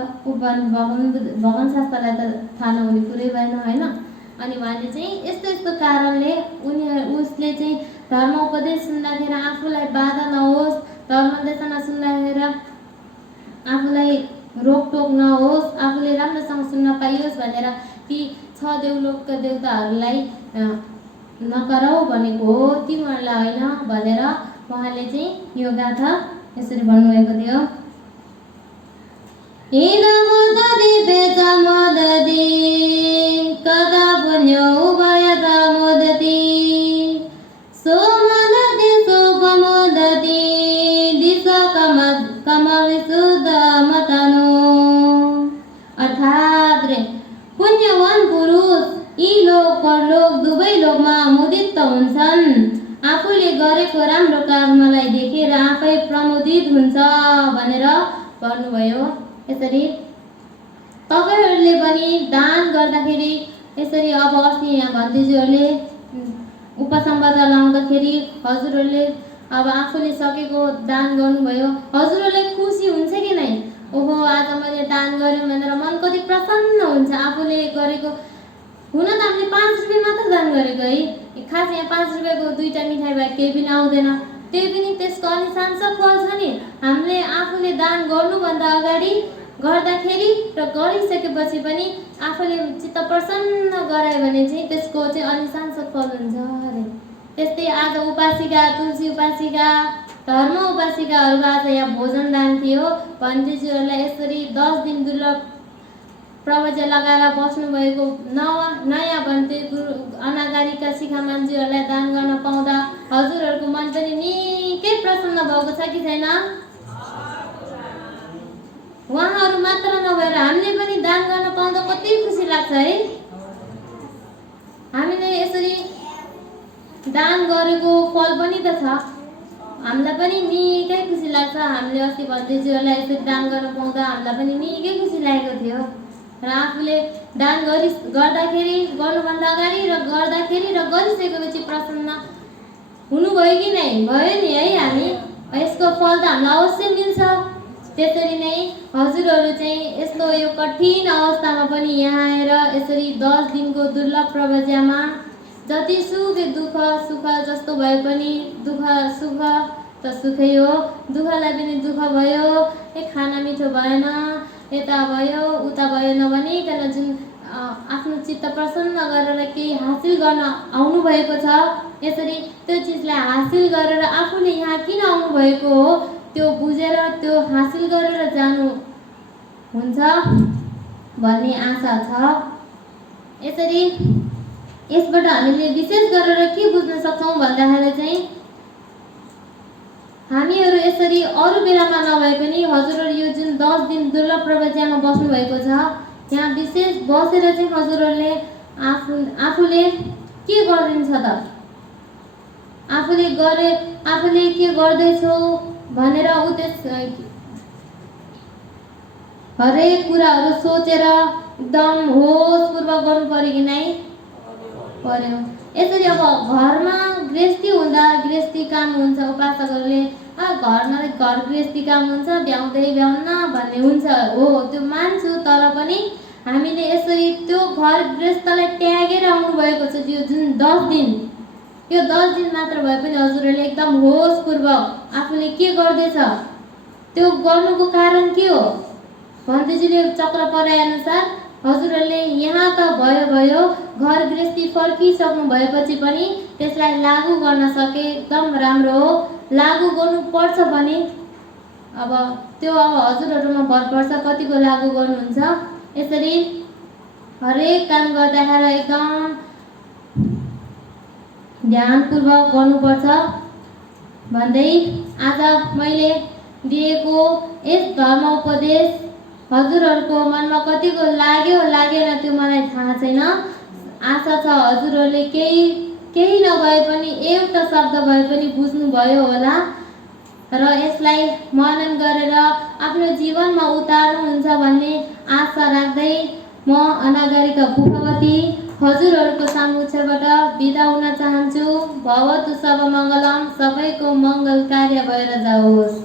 भगवान शास्त्रलाई त थाहा नहुने कुरै भएन होइन। अनि उहाँले चाहिँ यस्तो कारणले उसले चाहिँ धर्म उपदेश सुन्दाखेरि आफूलाई बाधा नहोस्, धर्म देशना सुन्दाखेरि आफूलाई रोकटोक नहोस्, आफूले राम्रोसँग सुन्न पाइयोस् भनेर ती 6 देवलोकका देवताहरूलाई नकराउ भनेको हो, तिमीहरूलाई होइन भनेर उहाँले चाहिँ यो गाथा यसरी भन्नुभएको थियो। कदा पुण्यो उभयत मोदति सो मोदति सो कमोदति दिशा कमविशुद्ध मतनो। अर्थात् पुण्यवान पुरुष यी लोक परलोक दुवै लोकमा मोदित हुन्छन्, आफूले गरेको राम्रो कर्मलाई देखेर आफै प्रमोदित हुन्छ भनेर भन्नुभयो। यसरी तपाईँहरूले पनि दान गर्दाखेरि यसरी अब अस्ति यहाँ भतिजीहरूले उपसम्वाद लाउँदाखेरि हजुरहरूले अब आफूले सकेको दान गर्नुभयो, हजुरहरूलाई खुसी हुन्छ कि नै? ओहो आज मैले दान गरेँ भनेर मन कति प्रसन्न हुन्छ आफूले गरेको। हुन त हामीले 5 रुपियाँ मात्र दान गरेको है, खास यहाँ 5 रुपियाँको 2टा मिठाई भए केही पनि आउँदैन। त्यही पनि त्यसको अलिसांस फल छ नि। हामीले आफूले दान गर्नुभन्दा अगाडि, गर्दाखेरि र गरिसकेपछि पनि आफूले चित्त प्रसन्न गरायो भने चाहिँ त्यसको चाहिँ अलिसांस फल हुन्छ अरे। त्यस्तै आज उपासिका, तुलसी उपासिका, धर्म उपासिकाहरूको आज यहाँ भोजन दान थियो। भण्टेजीहरूलाई यसरी 10 दिन दुर्लभ प्रवचन लगाएर बस्नुभएको नयाँ भन्ते गुरु अनागारीका शिखामान्जीहरूलाई दान गर्न पाउँदा हजुरहरूको मन पनि निकै प्रसन्न भएको छ कि छैन? उहाँहरू मात्र नभएर हामीले पनि दान गर्न पाउँदा कति खुसी लाग्छ है। हामीले यसरी दान गरेको फल पनि त छ, हामीलाई पनि निकै खुसी लाग्छ। हामीले अस्ति भण्टेजीहरूलाई यसरी दान गर्न पाउँदा हामीलाई पनि निकै खुसी लागेको थियो। र आफूले दान गर्दाखेरि, गर्नुभन्दा अगाडि र गर्दाखेरि र गरिसकेपछि प्रसन्न हुनुभयो कि नै? भयो नि है। हामी यसको फल त हामीलाई अवश्य मिल्छ। त्यसरी नै हजुरहरू चाहिँ यस्तो यो कठिन अवस्थामा पनि यहाँ आएर यसरी 10 दिनको दुर्लभ प्रवचनमा जतिसुकै दुःख सुख जस्तो भए पनि, दुःख सुख त सुखै हो, दुःखलाई पनि दुःख भयो, खाना मिठो भएन, यता भयो उता भयो नभनिकन जुन आफ्नो चित्त प्रसन्न गरेर केही हासिल गर्न आउनुभएको छ, यसरी त्यो चिजलाई हासिल गरेर आफूले यहाँ किन आउनुभएको हो त्यो बुझेर त्यो हासिल गरेर जानु हुन्छ भन्ने आशा छ। यसरी यसबाट हामीले विशेष गरेर के बुझ्न सक्छौँ भन्दाखेरि चाहिँ हामीहरू यसरी अरू बेलामा नभए पनि हजुरहरू यो जुन 10 दिन दुर्लभ प्रवचनमा बस्नुभएको छ, यहाँ विशेष बसेर चाहिँ हजुरहरूले आफूले के गरिन्छ त? आफूले के गर्दैछौ भनेर हरेक कुराहरू सोचेर एकदम होसपूर्वक गर्नु पर्यो कि नै? पर्यो। यसरी अब घरमा गृहस्थी हुँदा गृहस्थी काम हुन्छ, उपासकहरूले घरमा घर गृहस्थी काम हुन्छ, भ्याउँदै भ्याउन्न भन्ने हुन्छ, हो त्यो मान्छु। तर पनि हामीले यसरी त्यो घर गृहस्थलाई त्यागेर आउनुभएको छ। यो जुन 10 दिन, यो 10 दिन मात्र भए पनि हजुरहरूले एकदम होसपूर्वक आफूले के गर्दैछ त्यो गर्नुको कारण के हो? भण्टेजीले चक्र पराए अनुसार हजुरहरूले यहाँ त भयो घर गृहस्थी फर्किसक्नु भएपछि पनि त्यसलाई लागू गर्न सके एकदम राम्रो हो। लागू गर्नु पर्छ भने अब त्यो हजुरहरूमा भर पर्छ कतिको लागू गर्नुहुन्छ। यसरी हरेक काम गर्दाखेरि एकदम ध्यानपूर्वक गर्नुपर्छ भन्दै आज मैले दिएको यस धर्म उपदेश हजुरहरूको मनमा कतिको लाग्यो लागेन त्यो मलाई थाहा छैन। आशा छ हजुरहरूले केही नभए पनि एउटा शब्द भए पनि बुझ्नुभयो होला र यसलाई मनन गरेर आफ्नो जीवनमा उतार्नुहुन्छ भन्ने आशा राख्दै म अनागारीका पुष्पवती हजुरहरूको सामुक्षबाट बिदा हुन चाहन्छु। भवतु सब मङ्गलम, सबैको मङ्गल कार्य भएर जाओस्।